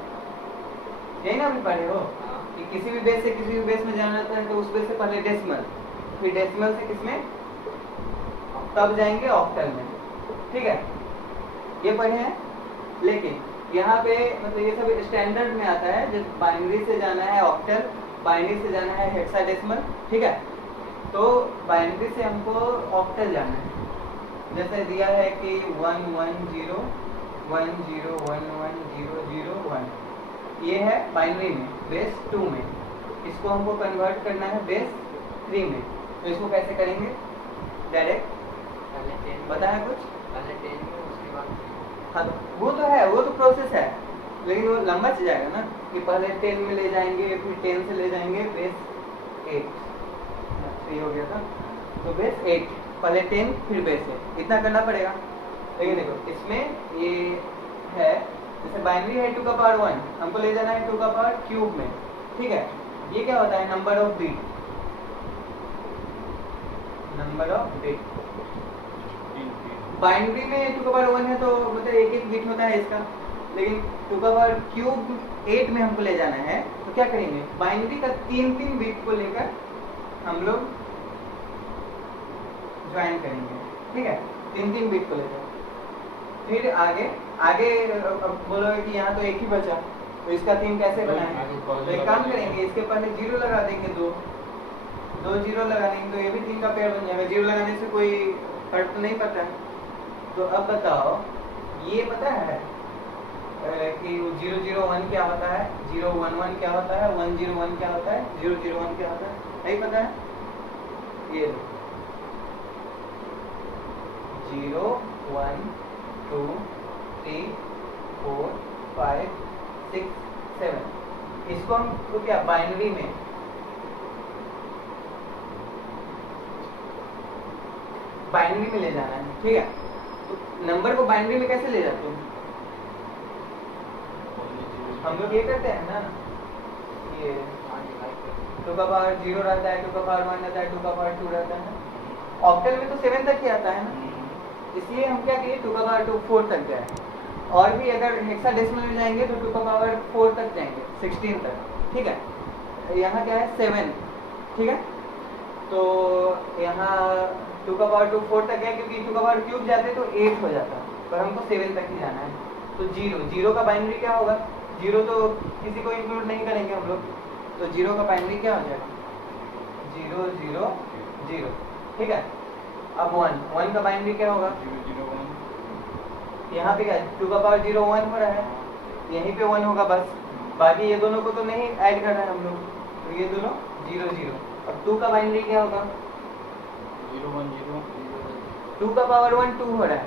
यही ना अभी पढ़े हो कि किसी भी बेस से किसी भी बेस में जाना रहता है तो उस बेस से पहले डेसिमल, फिर डेसिमल से किसमें, तब जाएंगे ऑक्टल में, ठीक है। ये पढ़े हैं, लेकिन यहाँ पे मतलब ये सब स्टैंडर्ड में आता है, जब बाइनरी से जाना है ऑक्टल, बाइनरी से जाना है हेक्साडेसिमल, ठीक है। तो बाइनरी से हमको ऑक्टल जाना है, जैसे दिया है कि 1 1 0 1 0 1 1 0 0 1, ये है बाइनरी में बेस 2 में, इसको हमको कन्वर्ट करना है बेस 3 में। तो इसको कैसे करेंगे, डायरेक्ट पहले 10 पता है कुछ, पहले 10 में, उसके बाद हाँ तो वो तो है, वो तो प्रोसेस है, लेकिन वो लंबा चल जाएगा ना, कि पहले 10 में ले जाएंगे, फिर 10 से ले जाएंगे बेस 8, 3 हो गया था, तो बेस 8, पहले 10 फिर बेस 8, इतना करना पड़ेगा। लेकिन देखो इसमें ये है, जैसे बाइनरी है 2 का पावर 1, हमको ले जाना है 2 का पावर क्यूब में, ठीक है। ये क्या होता है, number of bit, number of bit. Binary में 2 का पावर 1 है तो मतलब एक एक बिट होता है इसका, लेकिन 2 का पावर क्यूब 8 में हमको ले जाना है, तो क्या करेंगे, बाइनरी का 3 बिट को लेकर हम लोग ज्वाइन करेंगे, ठीक है, 3 बिट को लेकर। फिर आगे अब बोलोगे कि यहाँ तो एक ही बचा, तो इसका 3 कैसे बनाएं, तो एक काम करेंगे, इसके पहले 0 लगा देंगे, 2 0 लगा देंगे, तो ये भी 3 का पेयर बन जाएगा। 0 लगाने से कोई फर्क तो नहीं पड़ता है। तो अब बताओ, ये पता है कि 0 0 1 क्या होता है, 0 1 1 क्या होता है, 1 0 1 क्या होता है, 0 0 1 क्या होता है, नहीं पता है, ये 0 1 2 3 4 5 6 7, इसको हम तो क्या बाइनरी में ले जाना है, ठीक है। तो नंबर को बाइनरी में कैसे ले जाते हैं, हम लोग ये करते हैं ना, ये 2 का पावर 0 रहता है, 2 का पावर 1 रहता है, 2 का पावर 2 रहता है। ऑक्टल में तो 7 तक ही आता है ना, इसलिए हम क्या किए 2 का पावर 2 4 तक जाए, और भी अगर हेक्साडेसिमल में जाएंगे तो 2 का पावर 4 तक जाएंगे, 16 तक, ठीक है। यहाँ क्या है 7, ठीक है। तो यहाँ 2 का पावर 2 4 तक है, क्योंकि 2 का पावर क्यूब जाते तो 8 हो जाता, पर हमको 7 तक ही जाना है। तो 0 का बाइनरी क्या होगा, 0 तो किसी को इंक्लूड नहीं करेंगे हम लोग, तो 0 का बाइनरी क्या हो जाएगा 0 0 0, ठीक है। अब 1 का बाइनरी क्या होगा, 0 0 1, यहाँ पे क्या 2 का पावर 0 1 हो रहा है, यहीं पे 1 होगा बस, बाकी ये दोनों को तो नहीं ऐड कर रहे हैं हम लोग, तो ये दोनों 0 0। अब 2 का बाइनरी क्या होगा 0 1 0, 2 का पावर 1 2 हो रहा है,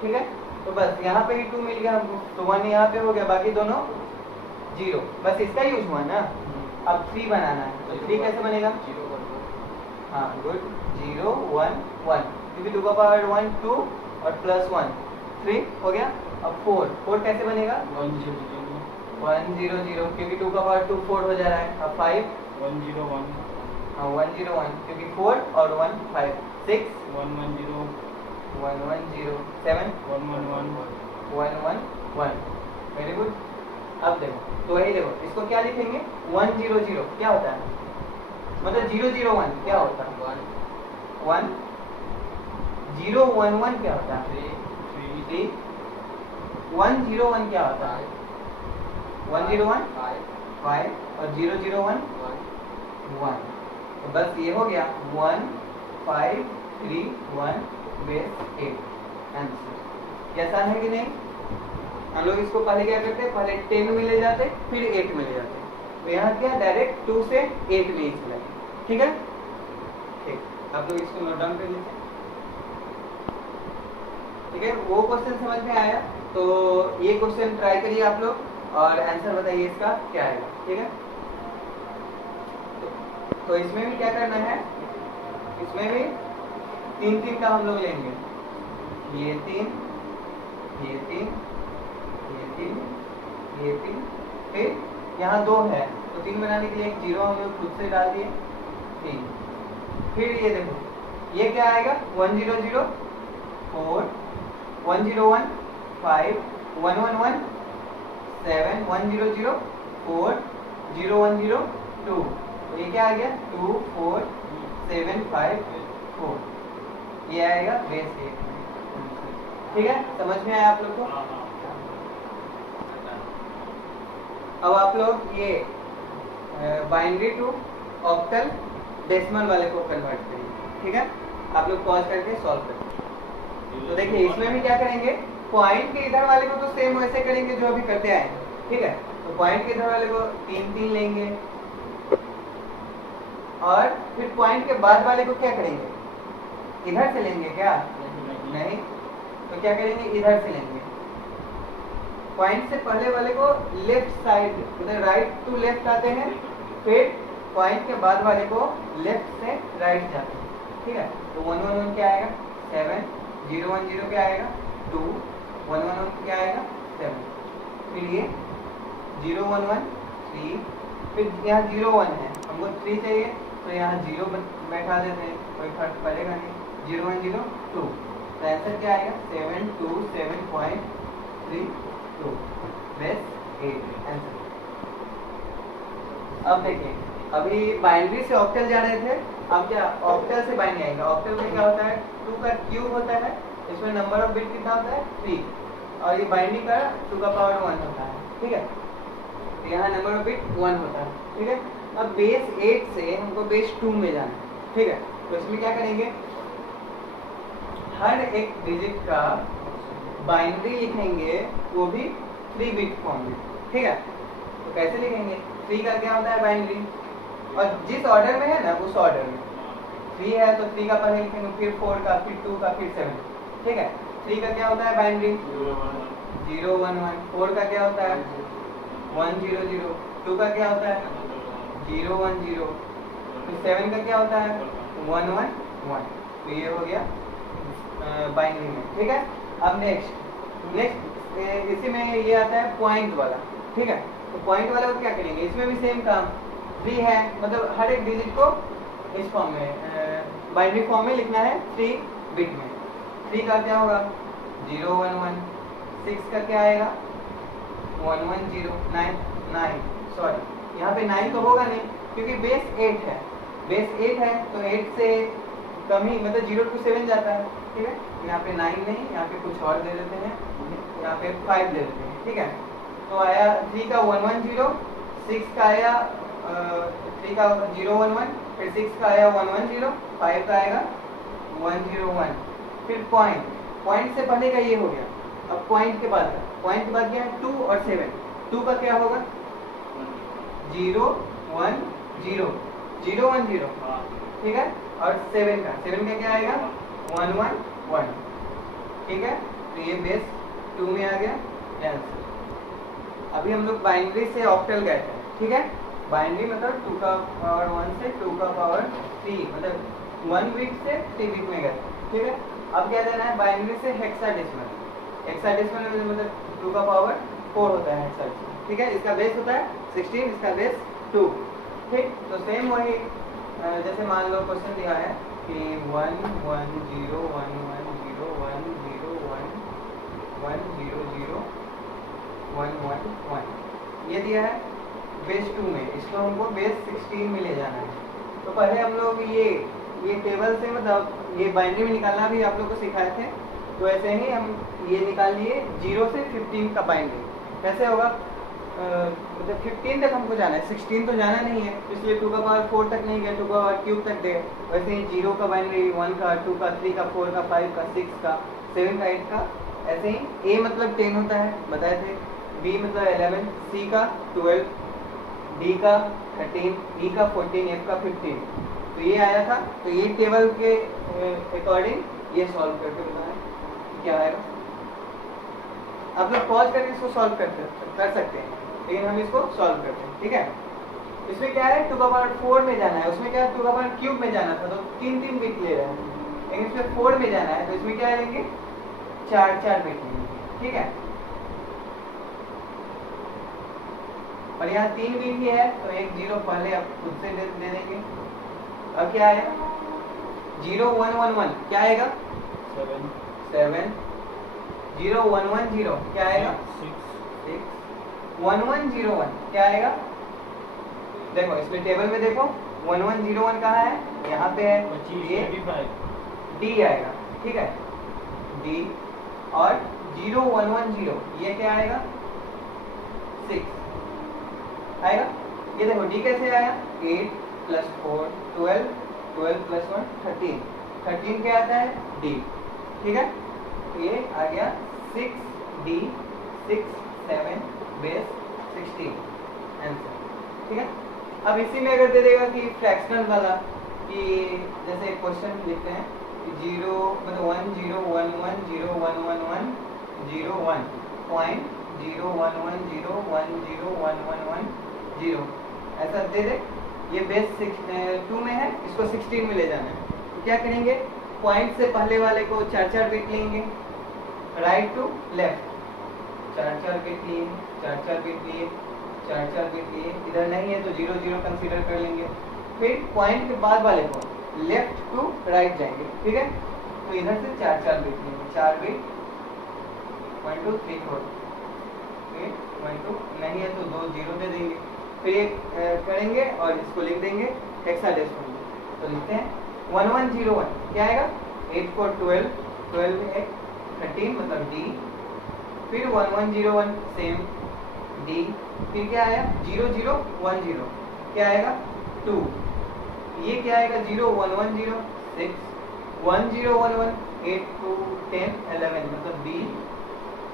ठीक है। तो बस यहाँ पे ही 2 मिल गया हमको, तो 1 यहाँ पे हो गया, बाकी दोनों 0, बस इसका यूज हुआ ना। अब 3 बनाना है, तो 3 कैसे बनेगा? 0 1 हाँ गुड, 0 1 1, क्योंकि 2 का पावर 1 2 और प्लस 1 3 हो गया। अब 4 कैसे बनेगा? 1 0 0 1 0 0, क्योंकि 2 का पावर 2 4 हो जा रहा है। अब 5 1 0 1 हाँ 1 0 1, क्योंकि 4 और 1 5 6 1 1 0 1 1 0 7 1 1 1 1 1 1, वेरी गुड। अब देखो, तो वही देखो, इसको क्या लिखेंगे? 1 0 0 क्या होता है, मतलब 0 0 1 क्या होता है? 1 0 1 1 क्या होता है? 3 1 0 1 क्या होता है? 1 0 1 5 और 0 0 1 1, तो बस ये हो गया 1 5 3 1 बेस 8 आंसर। कैसा है कि नहीं? हम लोग इसको पहले क्या करते हैं, पहले 10 में ले जाते फिर 8 में ले जाते, तो यहाँ क्या डायरेक्ट 2 से 8 में ही चला गया। ठीक है, ठीक, आप लोग इसको नोट डाउन कर लीजिए। ठीक है, वो क्वेश्चन समझ में आया, तो ये क्वेश्चन ट्राई करिए आप लोग और आंसर बताइए इसका क्या आएगा। ठीक है, तो इसमें भी क्या करना है, इसमें भी 3 का हम लोग लेंगे, ये 3 ये 3 ये 3 ये 3, फिर यहाँ 2 है तो 3 बनाने के लिए एक 0 हम लोग खुद से डाल दिए 3, फिर ये देखो ये क्या आएगा 1 0 0 4 1 0 1 5 1 1 1 7 1 0 0 4 0 1 0 2, तो ये क्या आ गया 2 4 7 5 4, ये आएगा बेस 8। ठीक है, समझ में आया आप लोग को? अब आप लोग ये बाइनरी टू ऑक्टल डेसिमल वाले को कन्वर्ट करिए। ठीक है, आप लोग पॉज करके सॉल्व करिए। तो देखिए इसमें भी क्या करेंगे, पॉइंट के इधर वाले को तो सेम वैसे करेंगे जो अभी करते आए हैं। ठीक है, तो पॉइंट के इधर वाले को 3 3 लेंगे और फिर पॉइंट के बाद वाले को क्या करेंगे, इधर से लेंगे क्या? नहीं, तो क्या करेंगे इधर से लेंगे। पॉइंट से पहले वाले को लेफ्ट साइड मतलब राइट टू लेफ्ट आते हैं, फिर पॉइंट के बाद वाले को लेफ्ट से राइट जाते हैं। ठीक है, तो 1 1 1 क्या आएगा 7, 0 1 0 क्या आएगा 2, 1 1 1 क्या आएगा 7, फिर ये 0 1 1 3, फिर यहाँ 0 1 है हमको 3 चाहिए तो यहाँ 0 बैठा देते हैं, कोई फर्क पड़ेगा नहीं, 0 1 0 2, तो आंसर क्या आएगा 7 2 7.3 2, बेस 8 आंसर। अब देखिए अभी बाइनरी से ऑक्टल जा रहे थे, अब क्या ऑक्टल से बाइनरी आएगा। ऑक्टल में क्या होता है 2 का क्यूब होता है, इसमें नंबर ऑफ बिट कितना होता है 3, और ये बाइनरी का 2 का पावर 1 होता है। ठीक है, तो यहाँ नंबर ऑफ बिट 1 होता है। ठीक है, अब बेस 8 से हमको बेस 2 में जाना है। ठीक है, तो इसमें क्या करेंगे, हर एक डिजिट का बाइनरी लिखेंगे, वो भी 3 बिट फॉर्म में। ठीक है, तो कैसे लिखेंगे, 3 का क्या होता है बाइनरी, और जिस ऑर्डर में है ना उस ऑर्डर में 3 है तो 3 का पहले लिखेंगे, फिर 4 का, फिर 2 का, फिर 7। ठीक है, 3 का क्या होता है बाइनरी 0 1 1, 4 का क्या होता है 1 0 0, 2 का क्या होता है 0 1 0, फिर 7 का क्या होता है 1 1 1, तो ये हो गया बाइनरी में। ठीक है, अब नेक्स्ट इसी में ये आता है पॉइंट वाला। ठीक है, तो पॉइंट वाला को क्या करेंगे, इसमें भी सेम काम 3 है, मतलब हर एक डिजिट को इस फॉर्म में बाइनरी फॉर्म में लिखना है 3 बिट में। 3 का क्या होगा 0 1 1, 6 का क्या आएगा 1 1 0, 9 सॉरी यहाँ पे 9 तो होगा नहीं क्योंकि बेस 8 है, बेस 8 है तो 8 से कम ही मतलब 0 to 7 जाता है। ठीक है, यहाँ पे 9 नहीं, यहाँ पे कुछ और दे देते हैं, यहाँ पे 5 दे देते हैं। ठीक है, तो आया 3 का 1 1 0, 6 का आया 3 का 0 1 1, फिर 6 का आया 1 1 0, 5 का आएगा 1 0 1, फिर पॉइंट से पहले का ये हो गया। अब पॉइंट के बाद क्या है 2 और 7, 2 का क्या होगा 0 1 0, 0 1 0। ठीक है, और 7 का क्या आएगा 1 1 1। ठीक है, तो ये बेस 2 में आ गया आंसर। अभी हम लोग बाइनरी से ऑक्टल गए थे, ठीक है। बाइनरी मतलब 2 का पावर 1 से 2 का पावर 3, मतलब 1 बिट से 3 बिट में गए, ठीक है। अब क्या देना है, बाइनरी से हेक्साडेसिमल। हेक्साडेसिमल में मतलब 2 का पावर 4 होता है हेक्साडेसिमल, ठीक है। इसका बेस होता है 16, इसका बेस 2, ठीक। तो सेम वही जैसे मान लो क्वेश्चन दिया है कि 1 1 0 1 1 0 1 0 1 1 0 0 1 1 1 ये दिया है बेस 2 में, इसको हमको बेस 16 में ले जाना है। तो पहले हम लोग ये टेबल से मतलब ये बाइनरी में निकालना भी आप लोग को सिखाए थे, तो ऐसे ही हम ये निकाल लिए 0 से 15 का बाइनरी। कैसे होगा, मतलब 15 तक हमको जाना है, 16 तो जाना नहीं है, इसलिए 2 का पावर 4 तक नहीं गया, 2 का पावर क्यूब तक दे। वैसे ही 0 का बाइनरी 1 का 2 का 3 का 4 का 5 का 6 का 7 का 8 का, ऐसे ही A मतलब 10 होता है, बताए थे, B मतलब 11, C का 12, D का 13, E का 14, F का 15। तो ये आया था, तो ये टेबल के अकॉर्डिंग ये सॉल्व करके बताएं क्या आएगा। आप लोग पॉज करके इसको सॉल्व कर सकते हैं, लेकिन हम इसको सॉल्व करते हैं, ठीक है। इसमें क्या है, 2 का पावर 4 में जाना है, उसमें क्या है 2 का पावर क्यूब में जाना था, तो 3 बिट ले रहे हैं, लेकिन इसमें 4 में जाना है, तो इसमें क्या लेंगे 4 बिट लेंगे, ठीक है। और यहाँ 3 बिट ही है, तो एक 0 पहले आप खुद से दे देंगे। अब क्या आया 0 1 1 1 क्या आएगा 7 7, 0 1 1 0 क्या आएगा 6 6, 1 1 0 1 क्या आएगा। देखो इसमें टेबल में देखो 1 1 0 1 कहाँ है, यहाँ पे है, 25 ये 25 डी आएगा, ठीक है, डी। और 0 1 1 0 ये क्या आएगा 6 आएगा। ये देखो डी कैसे आया 8 + 4 12, 12 + 1 13, 13 क्या आता है डी, ठीक है। तो ये आ गया 6D 6 7 बेस 16 आंसर, ठीक है। अब इसी में अगर दे देगा कि फ्रैक्शनल वाला, कि जैसे क्वेश्चन लिखते हैं 0 मतलब 1 0 1 1 0 1 1 1 0 1 पॉइंट 0 1 1 0 1 0 1 1 1 0 ऐसा दे दे। ये बेस 2 में है, इसको 16 में ले जाना है, तो क्या करेंगे पॉइंट से पहले वाले को 4 बिट लेंगे, राइट टू लेफ्ट 4 बिट लिए, 4 बिट लिए, 4 बिट लिए, इधर नहीं है तो 0 0 कंसीडर कर लेंगे। फिर पॉइंट के बाद वाले को लेफ्ट टू राइट जाएंगे, ठीक है। तो इधर से 4 बिट लेंगे, 4 बिट 1 2 3 4, 1 2 नहीं है तो 2 0 दे देंगे। फिर ये करेंगे और इसको लिख देंगे हेक्साडेसिमल में, तो लिखते हैं 1 1 0 1 क्या आएगा 8 4 12, 12 है 13 मतलब डी। फिर 1 1 0 1 सेम डी। फिर क्या आया 0 0 1 0 क्या आएगा 2। ये क्या आएगा 0 1 1 0 6, 1 0 1 1 8 2 10 11 मतलब बी,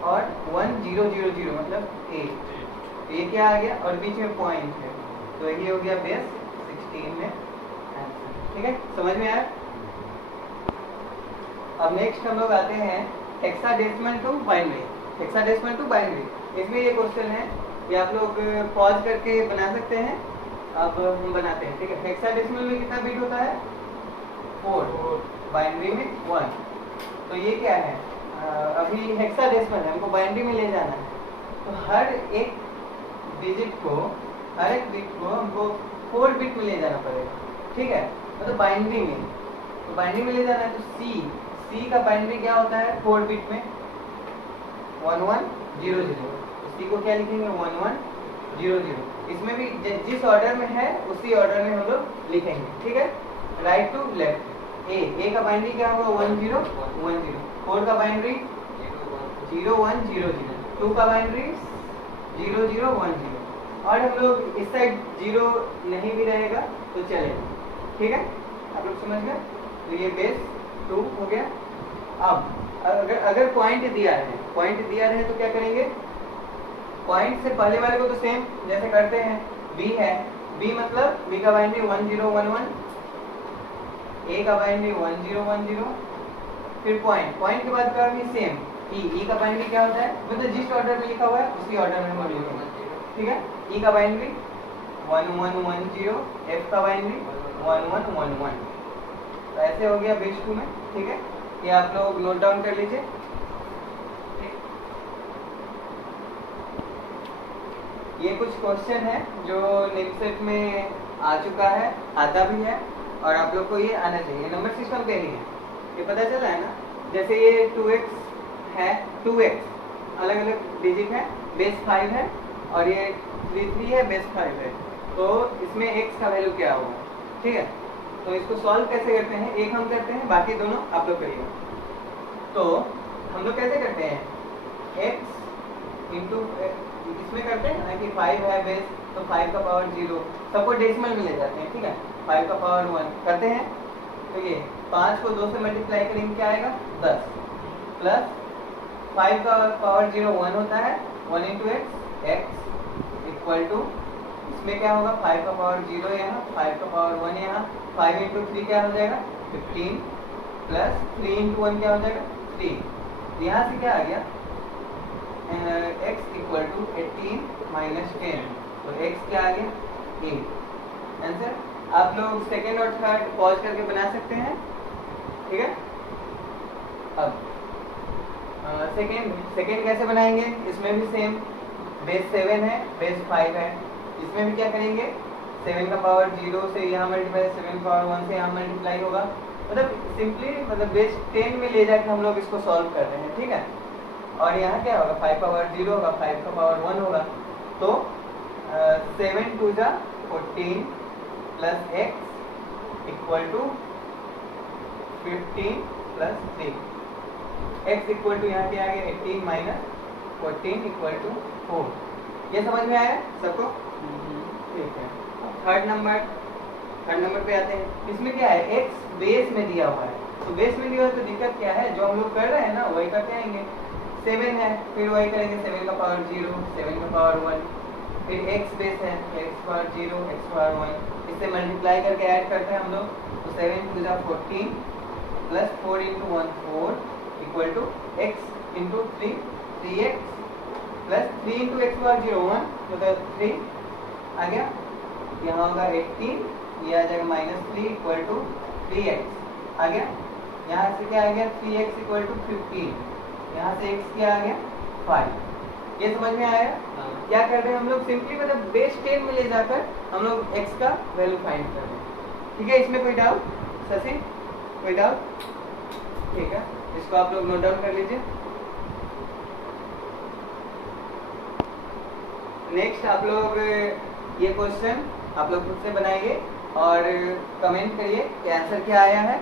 और 1 0 0 0 मतलब ए। ये क्या आ गया और बीच में पॉइंट है, तो ये हो गया बेस 16 में आंसर, ठीक है। समझ में आया। अब नेक्स्ट हम लोग आते हैं hexadecimal to binary. Hexadecimal to binary, इसमें ये क्वेश्चन है कि आप लोग पॉज करके बना सकते हैं। अब हम बनाते हैं, ठीक है। हेक्साडेसिमल में कितना बिट होता है 4, बाइनरी में 1। तो ये क्या है अभी हेक्साडेसिमल है, हमको बाइनरी में ले जाना है, तो हर एक डिजिट को, हर एक बिट को हमको 4 बिट में ले जाना पड़ेगा, ठीक है। मतलब बाइनरी में, तो बाइनरी में ले जाना है, तो C का बाइनरी क्या होता है 4 बिट में 1 1 0 0, तो C को क्या लिखेंगे 1 1 0 0। इसमें भी जिस ऑर्डर में है उसी ऑर्डर में हम लोग लिखेंगे, ठीक है, राइट टू लेफ्ट। ए का बाइनरी क्या होगा 1 0 1 0, 4 का बाइनरी 0 1 0 0, 2 का बाइनरी 0 0 1 0, और हम लोग इस साइड 0 नहीं भी रहेगा तो चलेगा, ठीक है। आप लोग समझ गए। तो ये बेस 2 हो गया। अब अगर पॉइंट दिया रहे तो क्या करेंगे, पॉइंट से पहले वाले को तो सेम जैसे करते हैं, बी है, बी मतलब बी का बाइनरी 1 0 1 1, ए का बाइनरी 1 0 1 0, फिर पॉइंट के बाद का भी सेम ई का बाइनरी क्या होता है, मतलब जिस ऑर्डर में लिखा हुआ है उसी ऑर्डर में हम लिखेंगे, ठीक है। ई का बाइनरी 1110, एफ का बाइनरी 1111। तो ऐसे हो गया बेस 2 में, ठीक है। ये आप लोग नोट डाउन कर लीजिए। ये कुछ क्वेश्चन है जो नेक्स्ट सेट में आ चुका है, आता भी है, और आप लोग को ये आना चाहिए। नंबर सिस्टम पे ही है, ये पता चला है ना। जैसे ये 2x है, 2x अलग अलग डिजिट है, बेस 5 है, और ये 3 है, बेस 5 है। तो इसमें x का वैल्यू क्या होगा, ठीक है। तो इसको सॉल्व कैसे करते हैं, एक हम करते हैं, बाकी दोनों आप लोग करिएगा। तो हम लोग कैसे करते हैं, x इंटू इसमें करते हैं ना कि 5 है बेस, तो 5 का पावर 0, सबको डेसिमल में ले जाते हैं, ठीक है। 5 का पावर 1 करते हैं, तो ये 5 को 2 से मल्टीप्लाई करेंगे क्या आएगा 10, प्लस 5 का पावर 0 1 होता है, 1 इंटू एक्स इक्वल टू, इसमें क्या होगा 5 का पावर 0 यहाँ, 5 का पावर 1 यहाँ, 5 इंटू 3 क्या हो जाएगा 15, प्लस 3 इंटू 1 क्या हो जाएगा 3। यहाँ से क्या आ गया x इक्वल टू 18 माइनस 10, तो x क्या आ गया 8। आंसर आप लोग सेकेंड और थर्ड पॉज करके बना सकते हैं, ठीक है। अब सेकेंड कैसे बनाएंगे, इसमें भी सेम, बेस 7 है, बेस 5 है, इसमें भी क्या करेंगे 7 का पावर 0 से यहाँ मल्टीप्लाई, 7 का पावर 1 से यहाँ मल्टीप्लाई होगा, मतलब सिंपली मतलब बेस 10 में ले जाकर हम लोग इसको सॉल्व कर रहे हैं, ठीक है। और यहाँ क्या होगा 5 का पावर 0 होगा, 5 का पावर 1 होगा, तो 7 2 जा 14 plus x equal to 15 plus 3, x equal to यहाँ क्या आ गया 18 माइनस 14 इक्वल टू 4। ये समझ में आया सबको, ठीक है। थर्ड नंबर पे आते हैं। इसमें क्या है x बेस में दिया हुआ है, तो बेस में दिया हुआ है तो दिक्कत क्या है, जो हम लोग कर रहे हैं ना वही करते आएंगे। 7 है, फिर वही करेंगे 7 का पावर 0, 7 का पावर 1, फिर x बेस है, x पावर 0, x पावर 1, इससे मल्टीप्लाई करके ऐड करते हैं हम लोग, तो 7 2 जा 14 plus 4 into 1 4 equal to x into 3 3x plus 3 into x power 0 1, मतलब 3 आ गया, यहाँ होगा 18, ये आ जाएगा माइनस 3 इक्वल टू 3x आ गया, यहाँ से क्या आ गया 3x इक्वल टू 15, यहाँ से x क्या आ गया 5। ये समझ में आया। क्या कर रहे हैं हम लोग, सिंपली मतलब बेस 10 में ले जाकर हम लोग x का वैल्यू फाइंड कर रहे हैं, ठीक है। इसमें कोई डाउट शशि, कोई डाउट, ठीक है। इसको आप लोग नोट डाउन कर लीजिए। नेक्स्ट आप लोग ये क्वेश्चन आप लोग खुद से बनाइए और कमेंट करिए कि आंसर क्या आया है,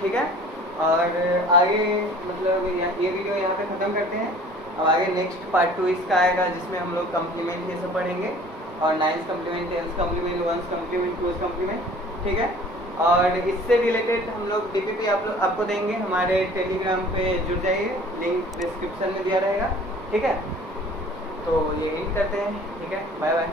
ठीक है। और आगे मतलब ये वीडियो यहाँ पे ख़त्म करते हैं। अब आगे नेक्स्ट पार्ट 2 इसका आएगा, जिसमें हम लोग कम्प्लीमेंट ये सब पढ़ेंगे, और 9th complement, 10th complement, 1st complement, 2th complement, ठीक है। और इससे रिलेटेड हम लोग DPP आपको देंगे, हमारे टेलीग्राम पे जुड़ जाइए, लिंक डिस्क्रिप्शन में दिया रहेगा, ठीक है। तो यही करते हैं, ठीक है, बाय बाय।